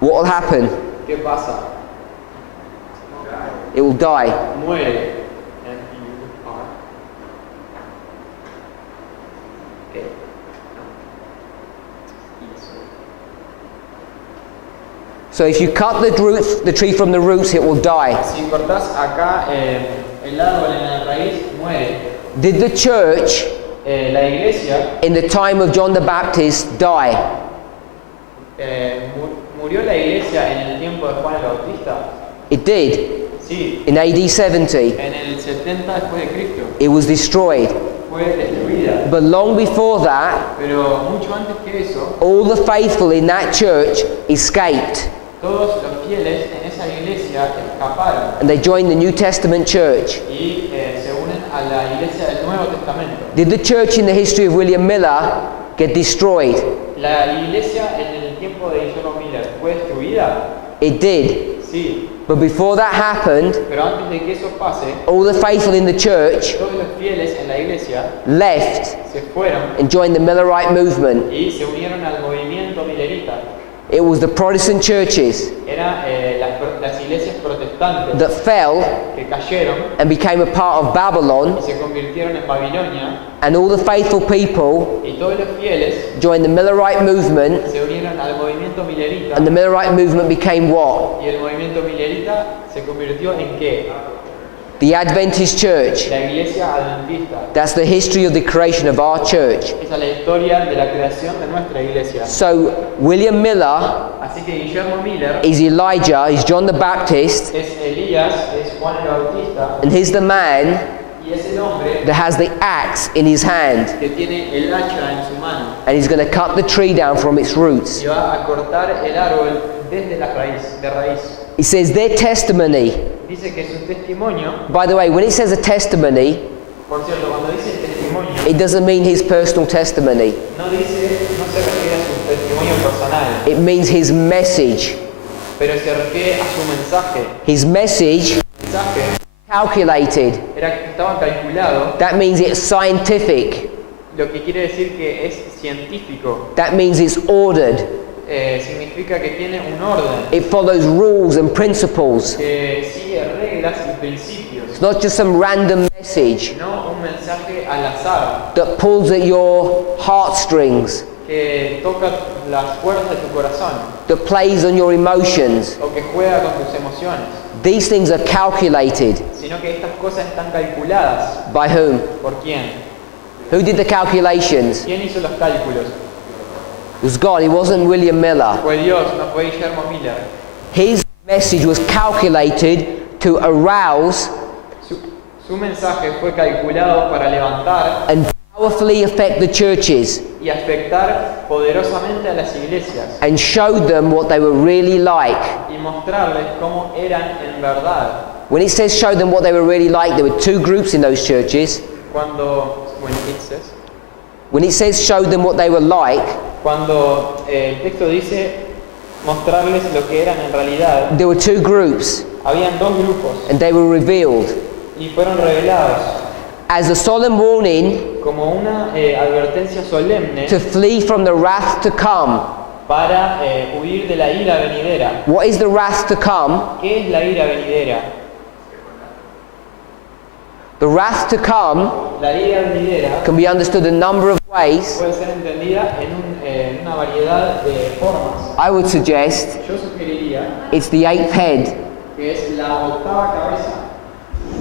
what will happen? ¿qué pasa? It will die. Muere. So if you cut the tree from the roots, it will die. Si cortás acá el árbol en la raíz, muere. Did the church La iglesia, in the time of John the Baptist die? murió la iglesia en el tiempo de Juan el Bautista. It did. Sí, In AD 70, en el 70 después de Cristo. it was destroyed. Fue destruida. But long before that, Pero mucho antes que eso, all the faithful in that church escaped todos los fieles en esa iglesia escaparon and they joined the New Testament church. y se unen a la iglesia del Nuevo Testamento. Did the church in the history of William Miller get destroyed? La iglesia en el tiempo de Guillermo Miller fue destruida. It did. Sí, But before that happened, pero antes de que eso pase, all the faithful in the church todos los fieles en la iglesia left se fueron and joined the Millerite movement. y se unieron al movimiento milerita. It was the Protestant churches Eran las iglesias protestantes that fell que cayeron and became a part of Babylon, y se convirtieron en Babilonia, and all the faithful people y todos los fieles joined the Millerite movement, se unieron al movimiento milerita, and the Millerite movement became what? y el movimiento milerita se convirtió en ¿qué? The Adventist church. La iglesia adventista. That's the history of the creation of our church. Esa es la historia de la creación de nuestra iglesia. So William Miller Así que Guillermo Miller is Elijah, is John the Baptist, es Elías, es Juan el Bautista, and he's the man y es el hombre that has the axe in his hand, que tiene el hacha en su mano and he's going to cut the tree down from its roots. y va a cortar el árbol desde la raíz, de raíz. He says their testimony. Dice que su testimonio, By the way, when it says a testimony, por cierto, cuando dice testimonio, it doesn't mean his personal testimony. no se refiere a su testimonio personal, It means his message. pero se refiere a su mensaje. His message, El mensaje calculated. estaba calculado, That means it's scientific. lo que quiere decir que es científico. That means it's ordered. Significa que tiene un orden, It follows rules and principles. que sigue reglas y principios, It's not just some random message no un mensaje al azar that pulls at your heartstrings, que toca las cuerdas de tu corazón that plays on your emotions. o que juega con tus emociones, These things are calculated. sino que estas cosas están calculadas. By whom? ¿Por quién? Who did the calculations? ¿Quién hizo los cálculos? It was God. It wasn't William Miller. Fue Dios, no fue Guillermo Miller. His message was calculated to arouse Su mensaje fue calculado para levantar and powerfully affect the churches y afectar poderosamente a las iglesias and showed them what they were really like. y mostrarles cómo eran en verdad. When it says show them what they were really like, there were two groups in those churches. When it says show them what they were like, Cuando el texto dice mostrarles lo que eran en realidad, there were two groups habían dos grupos and they were revealed y fueron revelados as a solemn warning como una advertencia solemne to flee from the wrath to come. para huir de la ira venidera. What is the wrath to come? ¿Qué es la ira venidera? The wrath to come La ira venidera can be understood a number of ways. puede ser entendida en una variedad de formas. I would suggest Yo sugeriría it's the eighth head. que es la octava cabeza.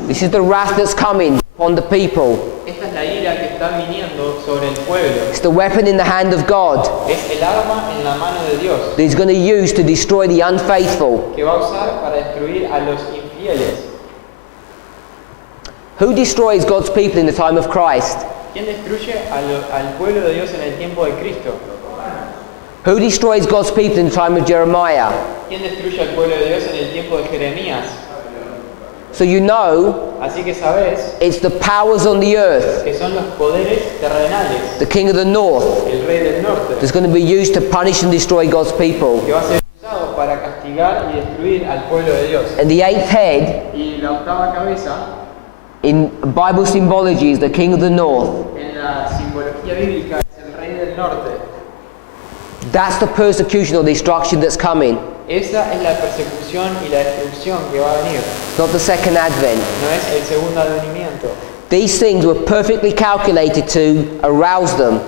This is the wrath that's coming upon the people. Esta es la ira que está viniendo sobre el pueblo. It's the weapon in the hand of God Es el arma en la mano de Dios that he's going to use to destroy the unfaithful. que va a usar para destruir a los infieles. Who destroys God's people in the time of Christ? ¿Quién destruye al pueblo de Dios en el tiempo de Cristo? Who destroys God's people in the time of Jeremiah? ¿Quién destruye al pueblo de Dios en el tiempo de Jeremías? So you know Así que sabes it's the powers on the earth, que son los poderes terrenales, the king of the north, el rey del norte, that's going to be used to punish and destroy God's people. que va a ser usado para castigar y destruir al pueblo de Dios. And the eighth head Y la octava cabeza in Bible symbology is the king of the north. En la simbología bíblica es el rey del norte. That's the persecution or destruction that's coming. Esa es la persecución y la destrucción que va a venir. It's not the second advent. No es el segundo advenimiento. These things were perfectly calculated to arouse them.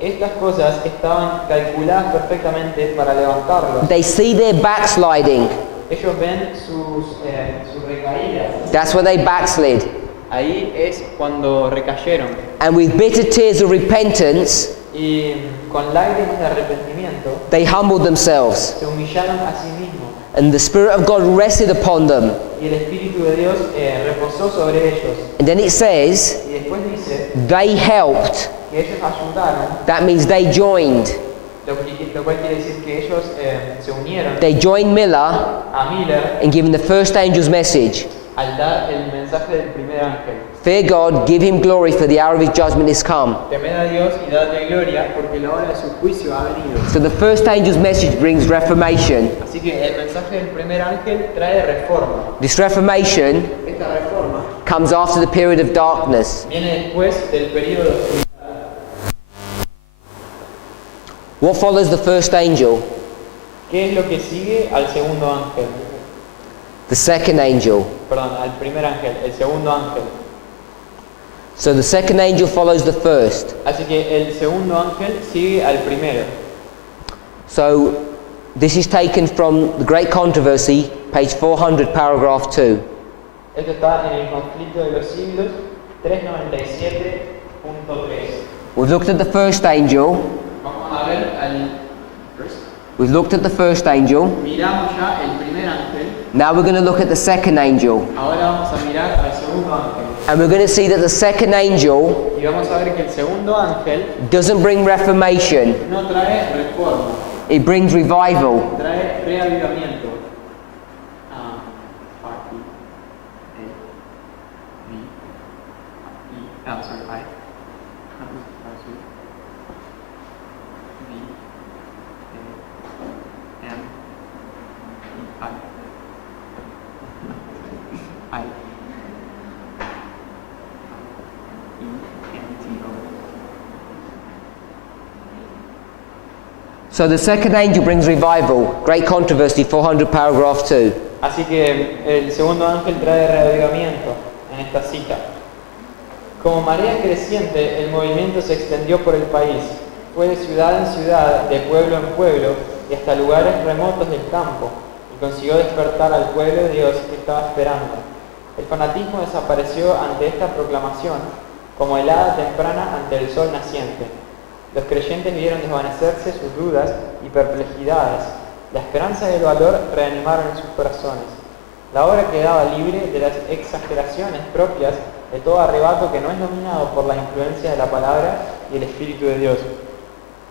Estas cosas estaban calculadas perfectamente para levantarlos. They see their backsliding. Ellos ven sus recaídas. That's when they backslid. Ahí es cuando recayeron. And with bitter tears of repentance, Y con lágrimas de arrepentimiento they humbled themselves. se humillaron a sí mismos. And the Spirit of God rested upon them. Y el Espíritu de Dios reposó sobre ellos. And then it says, Y después dice they helped. que ellos ayudaron, That means they joined. lo cual quiere decir que ellos se unieron They joined Miller a Miller in giving the first angel's message. al dar el mensaje del primer ángel. Fear God, give him glory, for the hour of his judgment is come. Temed a Dios y dadle gloria porque la hora de su juicio ha venido. So the first angel's message brings reformation. Así que el mensaje del primer ángel trae reforma. This reformation Esta reforma comes after the period of darkness. viene después del periodo de oscuridad. What follows the first angel? ¿Qué es lo que sigue al segundo ángel? The second angel. Perdón, al primer ángel, el segundo ángel. So the second angel follows the first. Así que el segundo ángel sigue al primero. So this is taken from The Great Controversy, page 400, paragraph 2. Esto está en el conflicto de los siglos 397.3. We've looked at the first angel. Vamos a ver We've looked at the first angel. miramos ya el primer ángel. Now we're going to look at the second angel. Ahora vamos a mirar al segundo ángel. And we're going to see that the second angel Y vamos a ver que el segundo ángel doesn't bring reformation. no trae reforma, It brings revival. trae reavivamiento. So the second angel brings revival. Great Controversy, 400, paragraph 2. Así que el segundo ángel trae reavivamiento en esta cita. Como marea creciente, el movimiento se extendió por el país. Fue de ciudad en ciudad, de pueblo en pueblo y hasta lugares remotos del campo, y consiguió despertar al pueblo de Dios que estaba esperando. El fanatismo desapareció ante esta proclamación, como helada temprana ante el sol naciente. Los creyentes vieron desvanecerse sus dudas y perplejidades. La esperanza y el valor reanimaron en sus corazones. La obra quedaba libre de las exageraciones propias de todo arrebato que no es dominado por la influencia de la palabra y el Espíritu de Dios.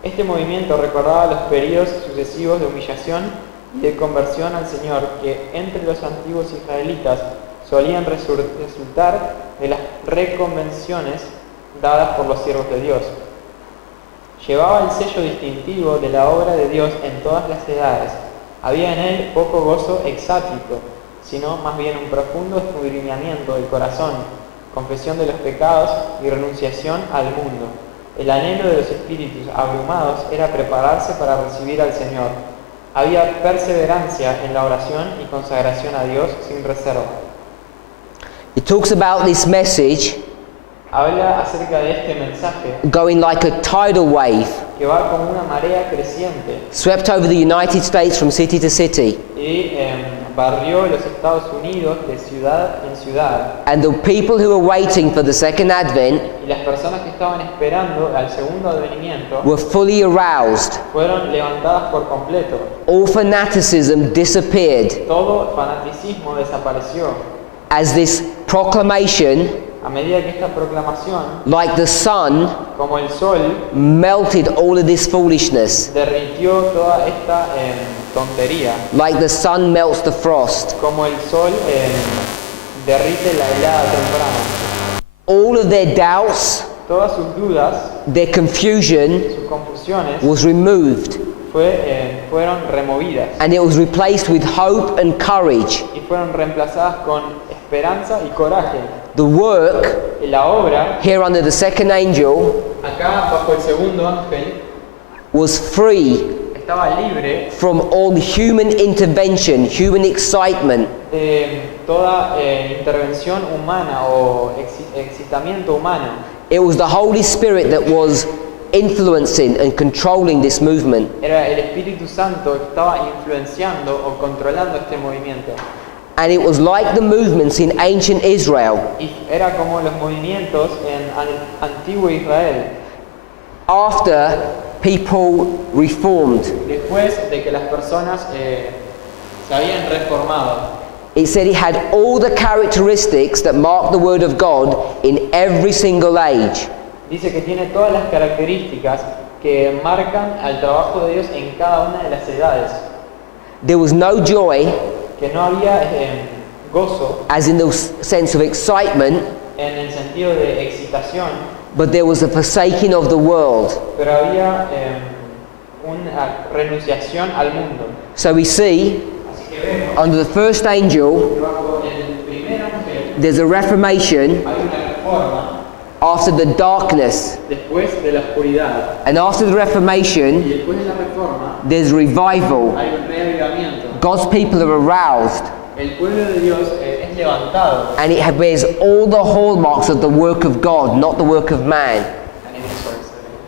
Este movimiento recordaba los periodos sucesivos de humillación y de conversión al Señor que entre los antiguos israelitas solían resultar de las reconvenciones dadas por los siervos de Dios. Llevaba el sello distintivo de la obra de Dios en todas las edades. Había en él poco gozo exático, sino más bien un profundo escudriñamiento del corazón, confesión de los pecados y renunciación al mundo. El anhelo de los espíritus abrumados era prepararse para recibir al Señor. Había perseverancia en la oración y consagración a Dios sin reserva. It talks about this message Habla acerca de este mensaje going like a tidal wave, que va como una marea creciente swept over the United States from city to city. y barrió los Estados Unidos de ciudad en ciudad. And the people who were waiting for the second advent Y las personas que estaban esperando al segundo advenimiento were fully aroused. fueron levantadas por completo. All fanaticism disappeared Todo fanaticismo desapareció. as this proclamation, A medida que esta proclamación, like the sun, como el sol, melted all of this foolishness, derritió toda esta tontería, like the sun melts the frost. como el sol derrite la helada temprana. All of their doubts, Todas sus dudas, their confusion sus confusiones, was removed, fueron removidas and it was replaced with hope and courage. y fueron reemplazadas con esperanza y coraje. The work La obra, here under the second angel acá bajo el segundo ángel, was free estaba libre from all human intervention, human excitement, de toda intervención humana o excitamiento humano. It was the Holy Spirit that was influencing and controlling this movement. Era el Espíritu Santo que estaba influenciando o controlando este movimiento. And it was like the movements in ancient Israel. Y era como los movimientos en antiguo Israel, After people reformed, después de que las personas se habían reformado. it said it had all the characteristics that mark the Word of God in every single age. Dice que tiene todas las características que marcan al trabajo de Dios en cada una de las edades. There was no joy, Que no había gozo as in the sense of excitement, en el sentido de excitación, but there was a forsaking of the world. pero había una renunciación al mundo. So we see, Así que vemos under the first angel, que bajo el primer ángel there's a reformation hay una reforma after the darkness. después de la oscuridad. And after the Y Reformation, después de la reforma there's revival. hay un reavivamiento. God's people are aroused, El pueblo de Dios es levantado. and it bears all the hallmarks of the work of God, not the work of man.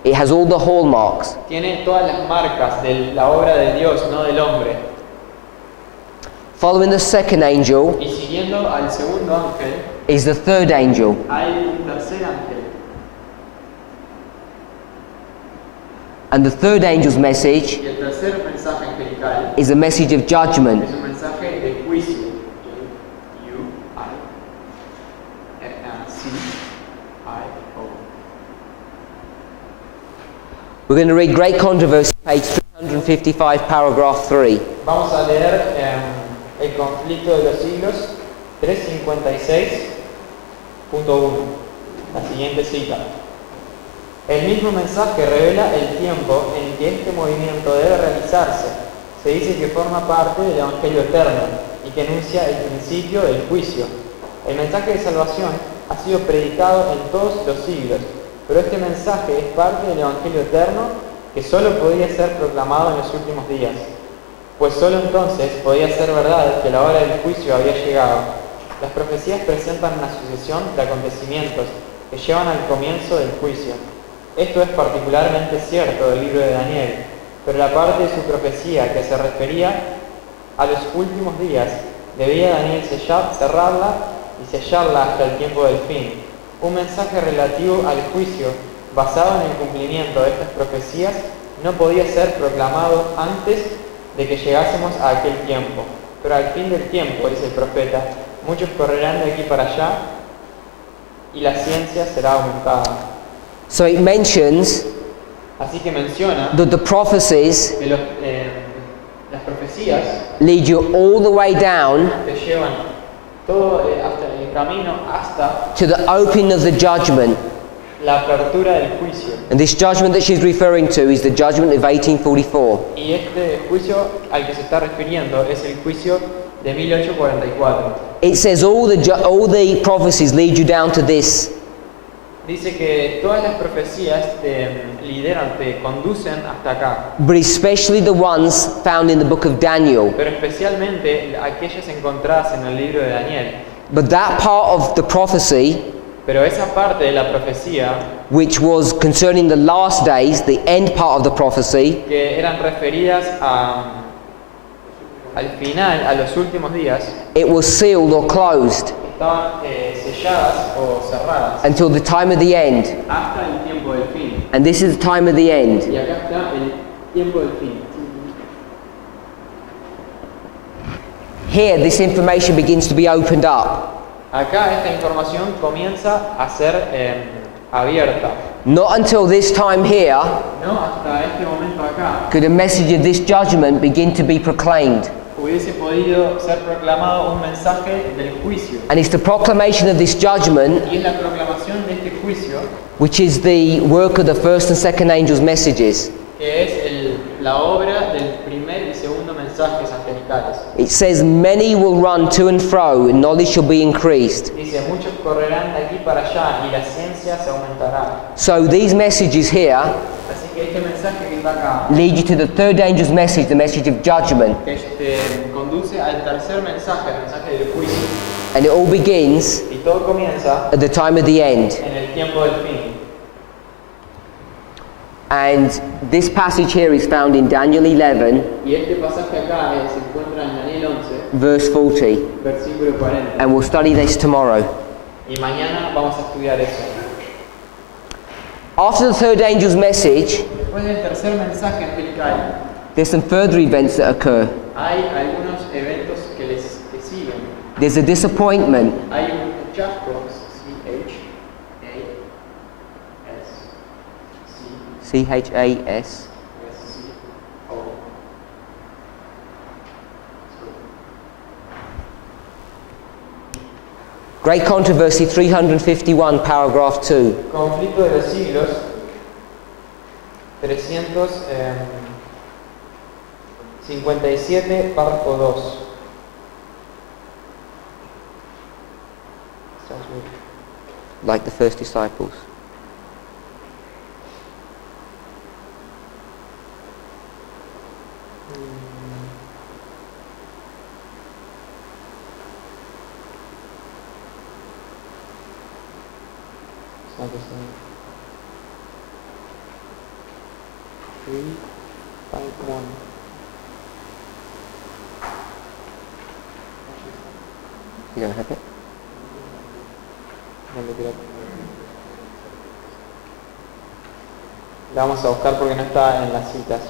It has all the hallmarks. Tiene todas las marcas de la obra de Dios, no del hombre. Following the second angel Y siguiendo al segundo ángel, is the third angel. hay un tercer ángel. And the third angel's message Y el tercer mensaje angelical is a message of judgment. es un mensaje de juicio. C-I-O. We're going to read Great Controversy, page 355, paragraph 3. Vamos a leer El conflicto de los siglos 356.1. La siguiente cita. El mismo mensaje revela el tiempo en que este movimiento debe realizarse. Se dice que forma parte del Evangelio eterno y que anuncia el principio del juicio. El mensaje de salvación ha sido predicado en todos los siglos, pero este mensaje es parte del Evangelio eterno que solo podía ser proclamado en los últimos días, pues solo entonces podía ser verdad que la hora del juicio había llegado. Las profecías presentan una sucesión de acontecimientos que llevan al comienzo del juicio. Esto es particularmente cierto del libro de Daniel, pero la parte de su profecía que se refería a los últimos días debía Daniel cerrarla y sellarla hasta el tiempo del fin. Un mensaje relativo al juicio basado en el cumplimiento de estas profecías no podía ser proclamado antes de que llegásemos a aquel tiempo. Pero al fin del tiempo, dice el profeta, muchos correrán de aquí para allá y la ciencia será aumentada. So it mentions Así que menciona that the prophecies que las profecías lead you all the way down te llevan todo hasta el camino hasta to the opening of the judgment. la apertura del juicio. And this judgment that she's referring to is the judgment of 1844. Y este juicio al que se está refiriendo es el juicio de 1844. It says all the prophecies lead you down to this. Dice que todas las profecías te lideran, te conducen hasta acá, But especially the ones found in the book of Daniel. pero especialmente aquellas encontradas en el libro de Daniel. But that part of the prophecy, Pero esa parte de la profecía, which was concerning the last days, the end part of the prophecy, que eran referidas al final, a los últimos días, it was sealed or closed estaban selladas o cerradas until the time of the end. hasta el tiempo del fin. And this is the time of the end. Y acá está el tiempo del fin. Here, this information begins to be opened up. Acá esta información comienza a ser abierta. Not until this time here No, hasta este momento acá could a message of this judgment begin to be proclaimed. hubiese podido ser proclamado un mensaje del juicio. And it's the proclamation of this judgment Y es la proclamación de este juicio which is the work of the first and second angels' messages. que es la obra del primer y segundo mensajes angelicales. It says, many will run to and fro, and knowledge shall be increased. Dice, muchos correrán de aquí para allá y la ciencia se aumentará. So these messages here Así que este mensaje que está acá lead you to the third angel's message, the message of judgment. conduce al tercer mensaje, el mensaje del juicio. And it all begins Y todo comienza at the time of the end. en el tiempo del fin. And this passage here is found in Daniel 11, Y este pasaje acá se encuentra en Daniel 11, verse 40. versículo 40. And we'll study this tomorrow. Y mañana vamos a estudiar eso. After the third angel's message, Después del tercer mensaje angelical, there's some further events that occur. hay algunos eventos que siguen. There's a disappointment. Hay un chasco, C-H-A-S. C-H-A-S-C-O. Great Controversy 351, paragraph 2. Conflicto de los siglos, 357, párrafo 2. Like the first disciples. You don't have it? La vamos a buscar porque no está en las citas.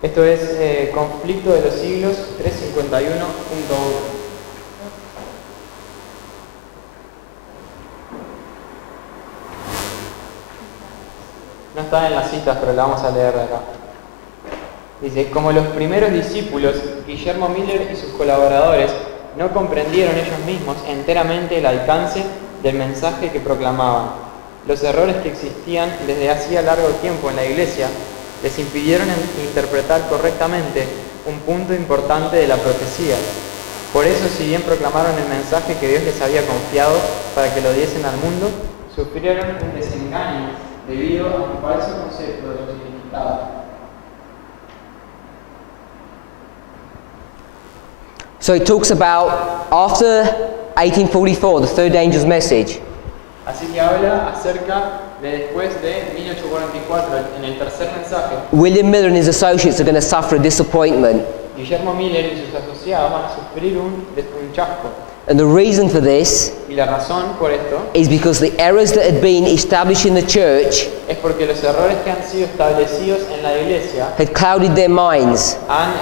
Esto es Conflicto de los siglos 351.1. No está en las citas, pero la vamos a leer de acá. Dice, como los primeros discípulos, Guillermo Miller y sus colaboradores no comprendieron ellos mismos enteramente el alcance del mensaje que proclamaban. Los errores que existían desde hacía largo tiempo en la Iglesia les impidieron interpretar correctamente un punto importante de la profecía. Por eso, si bien proclamaron el mensaje que Dios les había confiado para que lo diesen al mundo, sufrieron un desengaño debido a un falso concepto de su significado. So it talks about after 1844, the third angel's message. Así que habla acerca de después de 1844, en el tercer mensaje. William Miller and his associates are going to suffer a disappointment. Guillermo Miller y sus asociados van a sufrir un chasco. And the reason for this Y la razón por esto is because the errors that had been established in the church es porque los errores que han sido establecidos en la iglesia had clouded their minds, han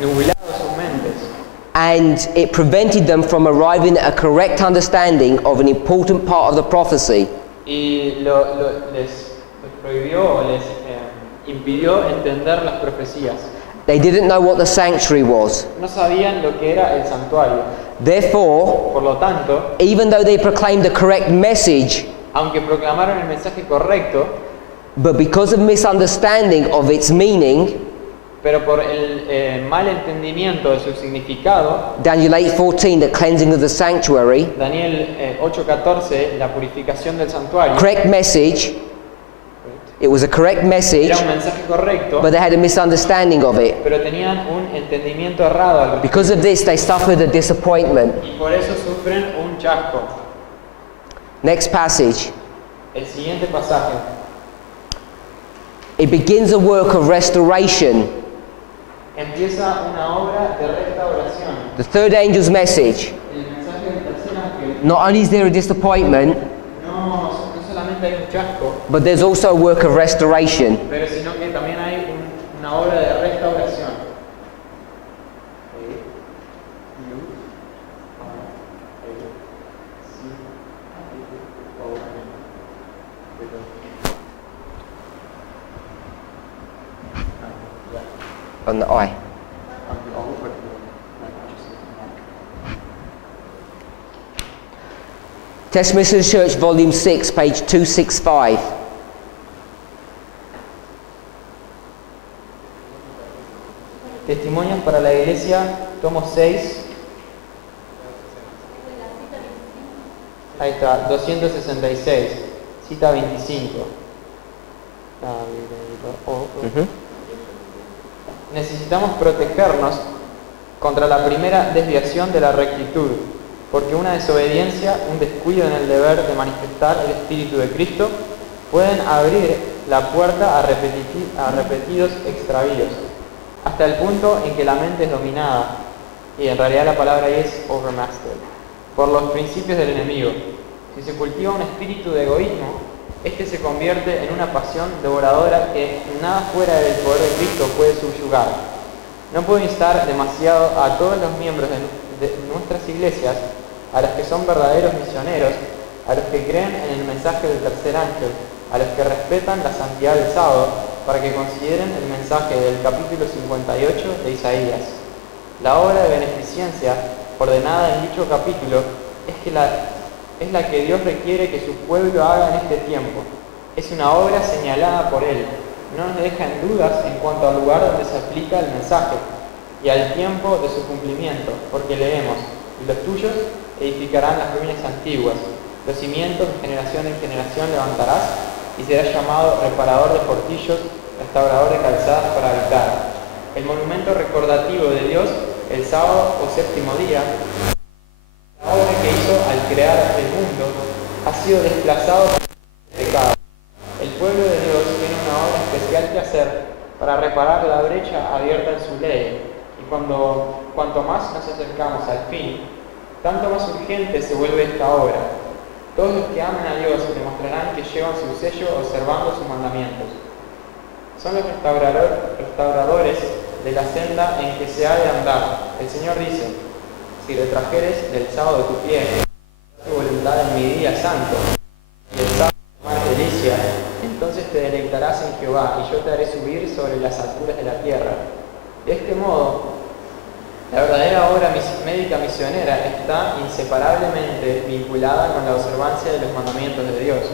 nublado sus mentes and it prevented them from arriving at a correct understanding of an important part of the prophecy. y les prohibió o les impidió entender las profecías. They didn't know what the sanctuary was. No sabían lo que era el santuario. Therefore, Por lo tanto, even though they proclaimed the correct message, aunque proclamaron el mensaje correcto, but because of misunderstanding of its meaning, pero por el mal entendimiento de su significado, Daniel 8:14, the cleansing of the sanctuary, Daniel 8:14, la purificación del santuario, correct message, it was a correct message, era un mensaje correcto, but they had a misunderstanding of it. pero tenían un entendimiento errado al respecto. Because of this, they suffered a disappointment. Y por eso sufren un chasco. Next passage. El siguiente pasaje It begins a work of restoration. empieza una obra de restauración. The third angel's message. El mensaje del tercer ángel, Not only is there a disappointment, no solamente hay un chasco, but there's also a work of restoration. pero sino que también hay una obra de restauración. On the eye. Testimonies of the Church, Volume 6, page 265. Testimonios para la Iglesia, tomo 6. Ahí está, 266, cita 25. Necesitamos protegernos contra la primera desviación de la rectitud, porque una desobediencia, un descuido en el deber de manifestar el Espíritu de Cristo, pueden abrir la puerta a repetidos extravíos, hasta el punto en que la mente es dominada, y en realidad la palabra ahí es overmastered, por los principios del enemigo. Si se cultiva un espíritu de egoísmo, este se convierte en una pasión devoradora que nada fuera del poder de Cristo puede subyugar. No puedo instar demasiado a todos los miembros de nuestras iglesias, a los que son verdaderos misioneros, a los que creen en el mensaje del tercer ángel, a los que respetan la santidad del sábado, para que consideren el mensaje del capítulo 58 de Isaías. La obra de beneficencia ordenada en dicho capítulo es la que Dios requiere que su pueblo haga en este tiempo. Es una obra señalada por Él. No nos deja en dudas en cuanto al lugar donde se aplica el mensaje y al tiempo de su cumplimiento, porque leemos: y los tuyos edificarán las ruinas antiguas, los cimientos de generación en generación levantarás, y serás llamado reparador de portillos, restaurador de calzadas para habitar. El monumento recordativo de Dios, el sábado o séptimo día, la obra que hizo al crear el mundo, ha sido desplazado por el pecado. El pueblo de Dios tiene una obra especial que hacer para reparar la brecha abierta en su ley, y cuanto más nos acercamos al fin, tanto más urgente se vuelve esta obra. Todos los que aman a Dios demostrarán que llevan su sello observando sus mandamientos. Son los restauradores de la senda en que se ha de andar. El Señor dice: si retrajeres del sábado tu pie, tu voluntad en mi día santo, y el sábado tomar delicia, entonces te deleitarás en Jehová, y yo te haré subir sobre las alturas de la tierra. De este modo, la verdadera obra médica misionera está inseparablemente vinculada con la observancia de los mandamientos de Dios,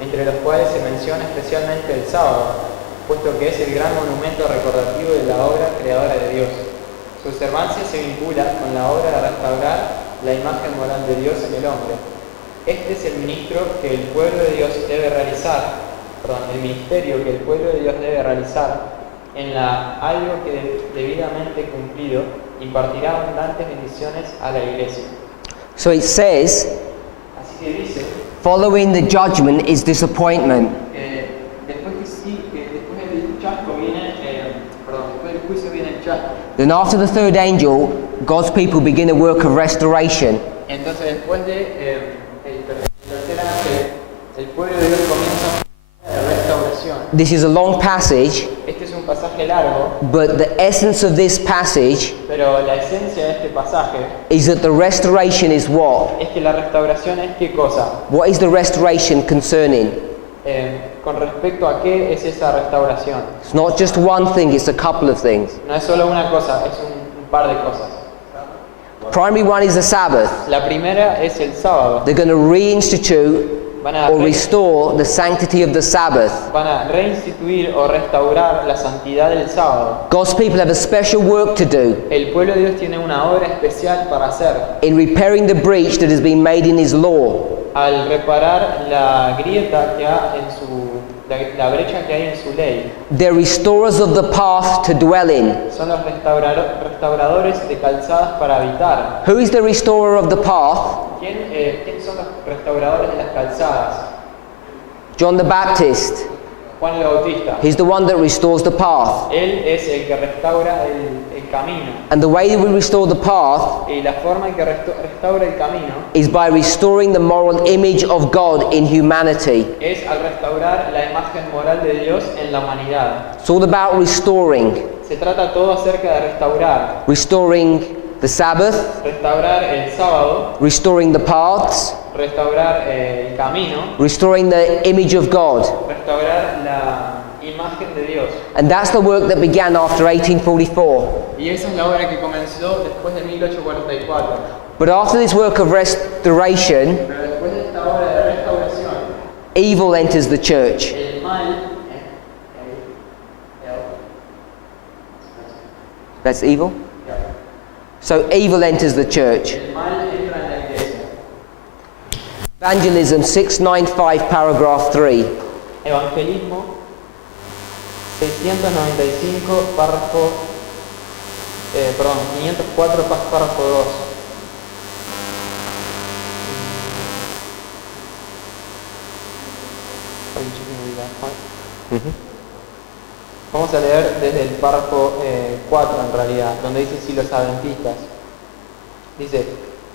entre los cuales se menciona especialmente el sábado, puesto que es el gran monumento recordativo de la obra creadora de Dios. Su observancia se vincula con la obra de restaurar la imagen moral de Dios en el hombre. Este es el ministerio que el pueblo de Dios debe realizar, en algo que debidamente cumplido impartirá abundantes bendiciones a la iglesia. So it says, Así que dice, following the judgment is disappointment. después del chasco viene, después del juicio viene el chasco. Then after the third angel, God's people begin a work of restoration. Entonces después de el tercer ángel, el pueblo de Dios comienza la restauración. This is a long passage, Este es un pasaje largo, but the essence of this passage pero la esencia de este pasaje is that the restoration is what? es que la restauración es qué cosa. What is the restoration concerning? Con respecto a qué es esa restauración. It's not just one thing, it's a couple of things. No es solo una cosa, es un par de cosas. Primary one is the Sabbath. La primera es el sábado. They're going to reinstitute Van a, or restore the sanctity of the Sabbath. van a reinstituir o restaurar la santidad del sábado. God's people have a special work to do El pueblo de Dios tiene una obra especial para hacer in repairing the breach that has been made in His law. al reparar la grieta que hay en la brecha que hay en su ley. They're restorers of the path to dwell in. Son los restauradores de calzadas para habitar. Who is the restorer of the path? ¿Quiénes son los restauradores de las calzadas? John the Baptist. Juan el Bautista. He's the one that restores the path. Él es el que restaura el camino. And the way that we restore the path Y la forma en que restaura el camino is by restoring the moral image of God in humanity. es al restaurar la imagen moral de Dios en la humanidad. It's all about restoring. Se trata todo acerca de restaurar. Restoring the Sabbath, restaurar el sábado, restoring the paths, restaurar el camino, restoring the image of God. restaurar la imagen de Dios. And that's the work that began after 1844. Y esa es la obra que comenzó después de 1844. But after this work of restoration, Pero después de esta obra de restauración, evil enters the church. el mal, That's evil? So evil enters the church. el mal entra en la iglesia. Evangelism 695 paragraph 3. Evangelismo 695, párrafo, 504, párrafo 2. Vamos a leer desde el párrafo 4 en realidad, donde dice si los adventistas. Dice,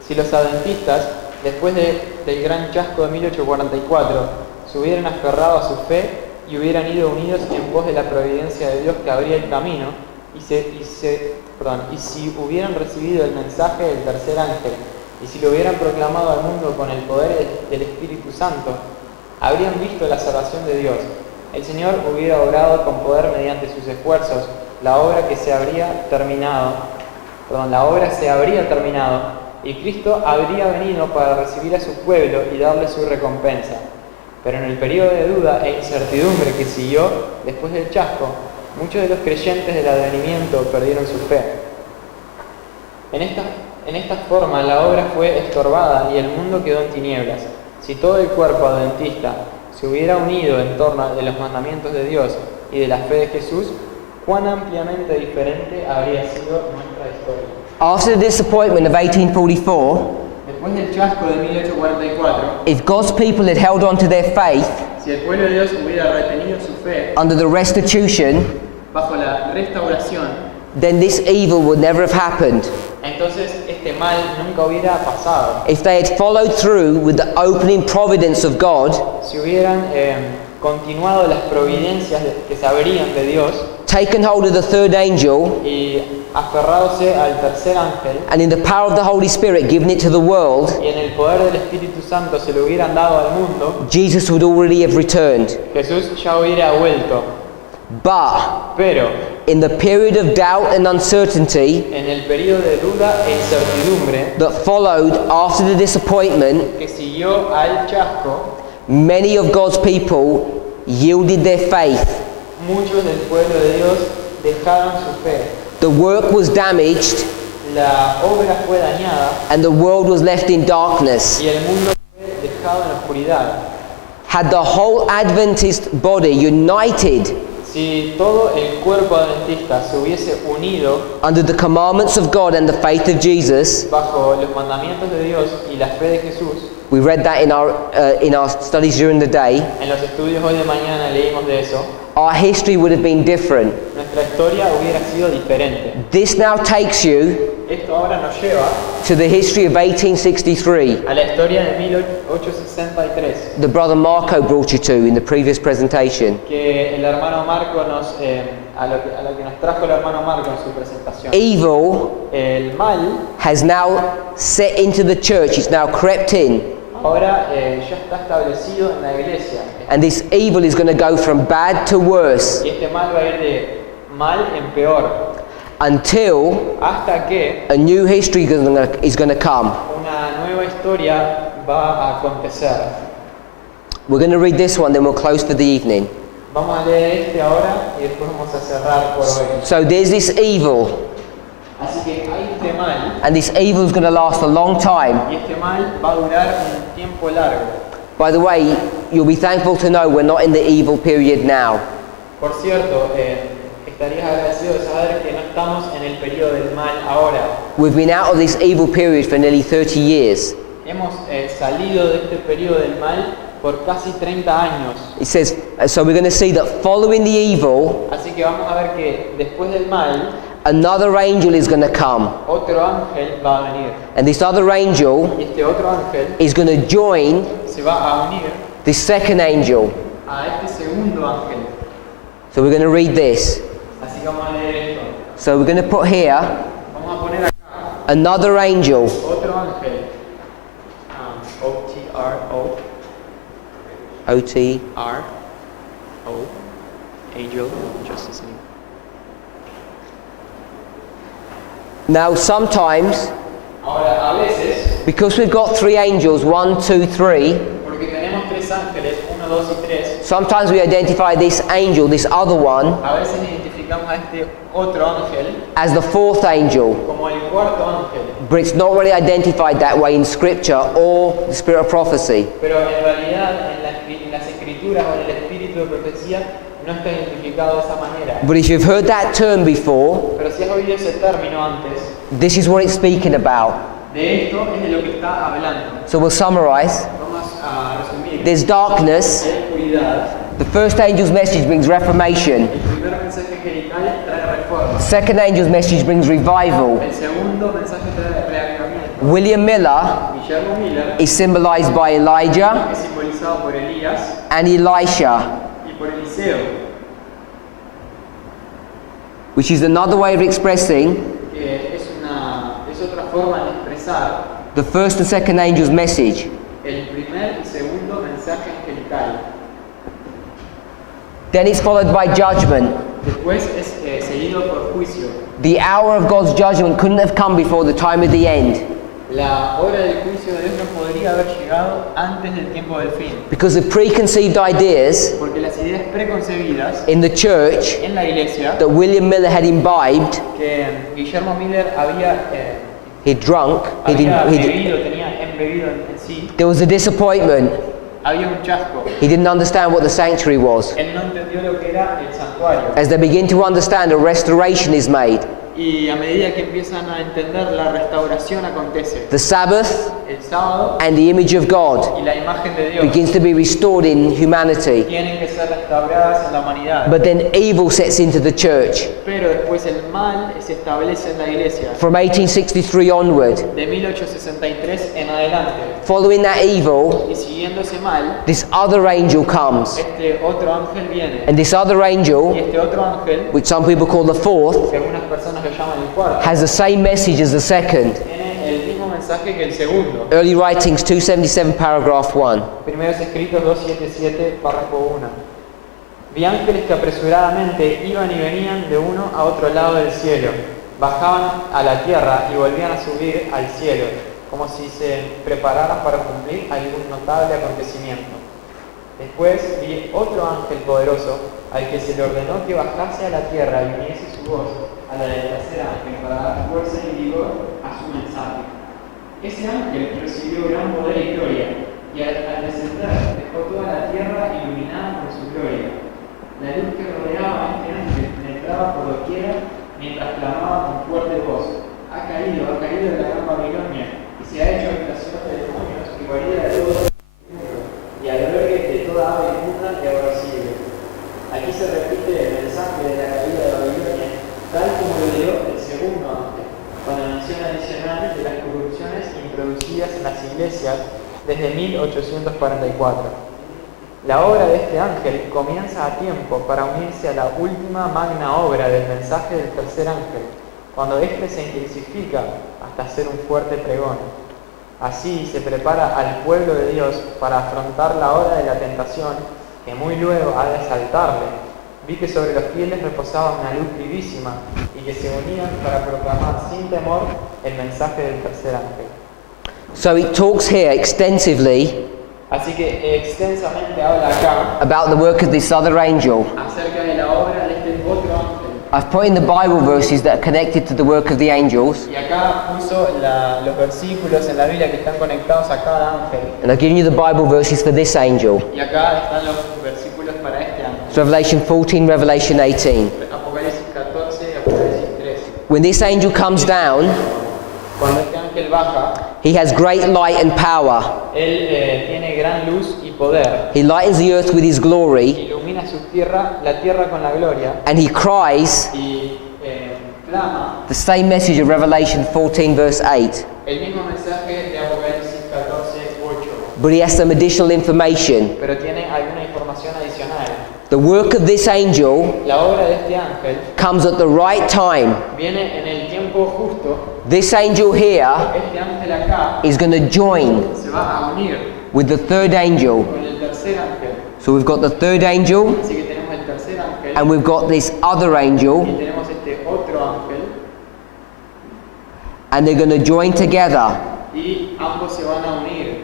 si los adventistas, después del gran chasco de 1844, se hubieran aferrado a su fe y hubieran ido unidos en pos de la providencia de Dios que abría el camino, y si hubieran recibido el mensaje del tercer ángel, y si lo hubieran proclamado al mundo con el poder del Espíritu Santo, habrían visto la salvación de Dios. El Señor hubiera obrado con poder mediante sus esfuerzos, la obra se habría terminado, y Cristo habría venido para recibir a su pueblo y darle su recompensa. Pero en el periodo de duda e incertidumbre que siguió después del chasco, muchos de los creyentes del advenimiento perdieron su fe. En esta forma la obra fue estorbada y el mundo quedó en tinieblas. Si todo el cuerpo adventista se hubiera unido en torno de los mandamientos de Dios y de la fe de Jesús, cuán ampliamente diferente habría sido nuestra historia. After the disappointment of 1844, Después del chasco de 1844, if God's people had held on to their faith si el pueblo de Dios hubiera retenido su fe under the restitution, bajo la restauración, then this evil would never have happened. entonces este mal nunca hubiera pasado. If they had followed through with the opening providence of God, Si hubieran continuado las providencias que se abrían de Dios taken hold of the third angel, y aferradose al tercer ángel, and in the power of the Holy Spirit given it to the world, y en el poder del Espíritu Santo se lo hubieran dado al mundo, Jesus would already have returned. Jesús ya hubiera vuelto. But Pero in the period of doubt and uncertainty en el periodo de duda e incertidumbre that followed after the disappointment, que siguió al chasco, many of God's people yielded their faith. muchos del pueblo de Dios dejaron su fe. The work was damaged La obra fue dañada and the world was left in darkness. y el mundo fue dejado en la oscuridad. Had the whole Adventist body united Si todo el cuerpo adventista se hubiese unido under the commandments of God and the faith of Jesus, bajo los mandamientos de Dios y la fe de Jesús, we read that in our studies during the day, en los estudios hoy de mañana leímos de eso, our history would have been different. nuestra historia hubiera sido diferente. This now takes you Esto ahora nos lleva to the history of 1863 a la historia de 1863, that Brother Marco brought you to in the previous presentation. que el hermano Marco a lo que nos trajo el hermano Marco en su presentación. Evil El mal has now set into the church, it's now crept in, ahora ya está establecido en la iglesia. and this evil is going to go from bad to worse Y este mal va a ir de mal en peor, until hasta que a new history is going to come. una nueva historia va a acontecer. We're going to read this one, then we'll close for the evening. Vamos a leer este ahora y después vamos a cerrar por hoy. So there's this evil, Así que hay este mal, and this evil is going to last a long time. y este mal va a durar un tiempo largo. By the way, you'll be thankful to know we're not in the evil period now. Por cierto, estarías agradecido de saber que no estamos en el periodo del mal ahora. We've been out of this evil period for nearly 30 years. Hemos salido de este periodo del mal por casi 30 años. It says, so we're going to see that following the evil, Así que vamos a ver que después del mal, another angel is going to come. otro ángel va a venir. And this other angel Y este otro ángel is going to join se va a unir this second angel. a este segundo ángel. So we're going to read this. Así que vamos a leer esto. So we're going to put here, Vamos a poner acá another angel. otro ángel. O-T-R-O. O-T. R-O. Angel. Just the same. Now sometimes, Ahora, a veces, because we've got 3 angels, 1, 2, 3, porque tenemos 3 ángeles, 1, 2 y 3, sometimes we identify this angel, this other one, a veces identificamos a este otro ángel as the 4th angel. como el cuarto ángel. But it's not really identified that way in scripture or the spirit of prophecy. Pero en realidad en las escrituras o en el espíritu de profecía no está identificado de esa manera. But if you've heard that term before, Pero si has oído ese término antes, this is what it's speaking about. de esto es de lo que está hablando. So we'll summarize. Vamos a resumir. There's darkness. Hay oscuridad. The first angel's message brings reformation. El primer mensaje angelical trae reforma. Second angel's message brings revival. El segundo mensaje trae reavivamiento. William Miller Guillermo Miller is symbolized by Elijah es simbolizado por Elías and Elisha, y por Eliseo, which is another way of expressing que es otra forma de expresar the first and second angel's message. el primer y segundo mensaje angelical. Then it's followed by judgment. Después es seguido por juicio. The hour of God's judgment couldn't have come before the time of the end, La hora del juicio de Dios no podría haber llegado antes del tiempo del fin, because the preconceived ideas porque las ideas preconcebidas in the church en la iglesia that William Miller had imbibed, que Guillermo Miller había he'd drunk, tenía embebido en sí, there was a disappointment. había un chasco. He didn't understand what the sanctuary was. Él no entendió lo que era el santuario. As they begin to understand, a restoration is made. Y a medida que empiezan a entender, la restauración acontece. The Sabbath El sábado and the image of God y la imagen de Dios begins to be restored in humanity. tienen que ser restauradas en la humanidad. But then evil sets into the church. Pero después el mal se establece en la iglesia. From 1863 onward, De 1863 en adelante. following that evil, Y siguiendo ese mal, this other angel comes. este otro ángel viene. And this other Y angel, este otro ángel, which some people call the 4th, que algunas personas lo llaman el cuarto, has the same message as the second. tiene el mismo mensaje que el segundo. Early Writings 277 paragraph 1. Primeros escritos 277, párrafo 1. Vi ángeles que apresuradamente iban y venían de uno a otro lado del cielo. Bajaban a la tierra y volvían a subir al cielo, como si se prepararan para cumplir algún notable acontecimiento. Después vi otro ángel poderoso al que se le ordenó que bajase a la tierra y uniese su voz a la del tercer ángel para dar fuerza y vigor a su mensaje. Ese ángel recibió gran poder y gloria, y al descender dejó toda la tierra iluminada por su gloria. La luz que rodeaba a este ángel penetraba por doquiera mientras clamaba con fuerte voz: ha caído de la gran Babilonia, y se ha hecho habitación de demonios y guarida de todo el mundo, y albergue de toda ave inmunda y aborrecible. Aquí se repite el mensaje de la caída de Babilonia, tal como lo dio el segundo ángel, con la mención adicional de las corrupciones introducidas en las iglesias desde 1844. La obra de este ángel comienza a tiempo para unirse a la última magna obra del mensaje del tercer ángel, cuando éste se intensifica hasta ser un fuerte pregón. Así se prepara al pueblo de Dios para afrontar la hora de la tentación, que muy luego ha de asaltarle. Vi que sobre los fieles reposaba una luz vivísima y que se unían para proclamar sin temor el mensaje del tercer ángel. So it talks here extensively Así que extensamente habla acá about the work of this other angel. acerca de la obra de este otro ángel. I've put in the Bible verses that are connected to the work of the angels, Y acá puso los versículos en la Biblia que están conectados a cada ángel. and I've given you the Bible verses for this angel. Y acá están los versículos para este ángel. It's Revelation 14, Revelation 18. Apocalipsis 14 y Apocalipsis 13. When this angel comes down, Cuando este ángel baja, he has great light and power. él tiene gran luz y poder. He lightens the earth with his glory, Ilumina la tierra con la gloria, and he cries y clama the same message of Revelation 14, verse 8. el mismo mensaje de Apocalipsis 14, 8. But he has some additional information. Pero tiene alguna información adicional. The work of this angel La obra de este ángel comes at the right time viene en el tiempo justo This angel here este ángel acá is going to join se va a unir with the third angel. con el tercer ángel. So we've got the third angel, Así que tenemos el tercer ángel and we've got this other y angel, tenemos este otro ángel and they're going to join together. y ambos se van a unir.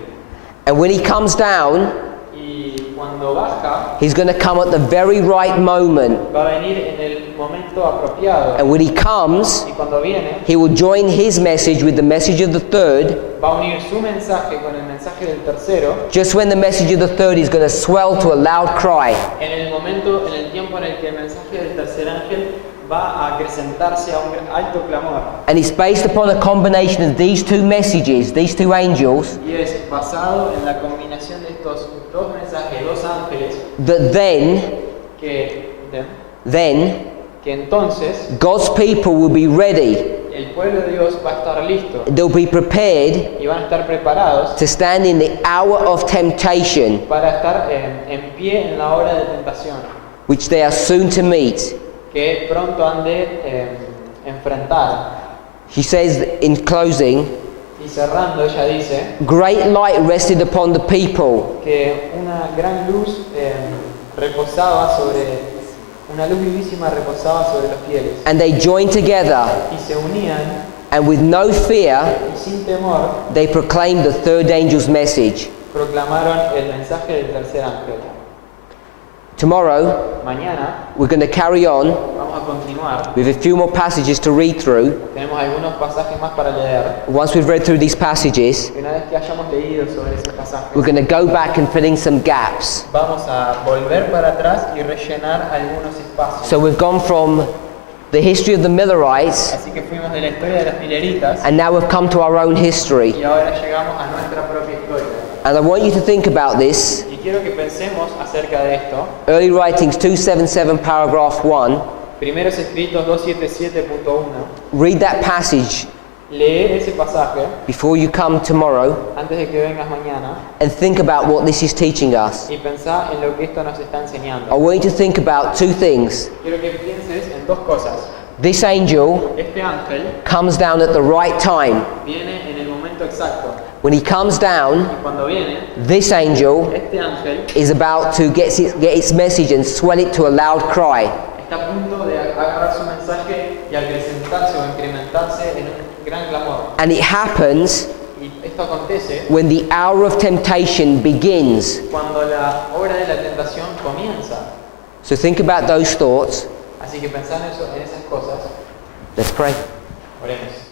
And when he comes down, Y cuando baja, he's going to come at the very right moment. va a venir en el momento apropiado. And when he comes, Y cuando viene, he will join his message with the message of the third. va a unir su mensaje con el mensaje del tercero. Just when the message of the third is going to swell to a loud cry. En el momento, en el tiempo en el que el mensaje del tercer ángel va a acrecentarse a un alto clamor. And it's based upon a combination of these two messages, these two angels, Y es basado en la combinación de estos dos mensajes, dos ángeles, that que then entonces God's people will be ready. el pueblo de Dios va a estar listo They'll be prepared y van a estar preparados to stand in the hour of temptation, para estar en pie en la hora de tentación, which they are soon to meet. que pronto han de enfrentar. He says in closing, Y cerrando, ella dice great light rested upon the people, que una gran luz reposaba sobre, una luz vivísima reposaba sobre los fieles. and they joined together, Y se unían and with no fear, y sin temor they proclaimed the third angel's message. proclamaron el mensaje del tercer ángel. Tomorrow, Mañana we're going to carry on vamos a continuar. with a few more passages to read through. Tenemos algunos pasajes más para leer. Once we've read through these passages, Y una vez que hayamos leído sobre esos pasajes, we're going to go back and fill in some gaps. vamos a volver para atrás y rellenar algunos espacios. So we've gone from the history of the Millerites, Así que fuimos de la historia de las mileritas and now we've come to our own history. y ahora llegamos a nuestra propia historia. And I want you to think about this. Y quiero que pensemos acerca de esto. Early Writings 277, paragraph 1. Primeros escritos 277.1. Read that passage Lee ese pasaje before you come tomorrow antes de que vengas mañana and think about what this is teaching us. y pensá en lo que esto nos está I enseñando. want you to think about two things. Quiero que pienses en dos cosas. This angel Este ángel comes down at the right time. viene en el momento exacto. When he comes down, Y cuando viene, this angel este ángel is about to get its message and swell it to a loud cry. está a punto de agarrar su mensaje y acrecentarse o incrementarse en un gran clamor. And it happens Y esto acontece when the hour of temptation begins. cuando la hora de la tentación comienza. So think about those thoughts. Así que pensá en eso, en esas cosas. Let's pray. Oremos.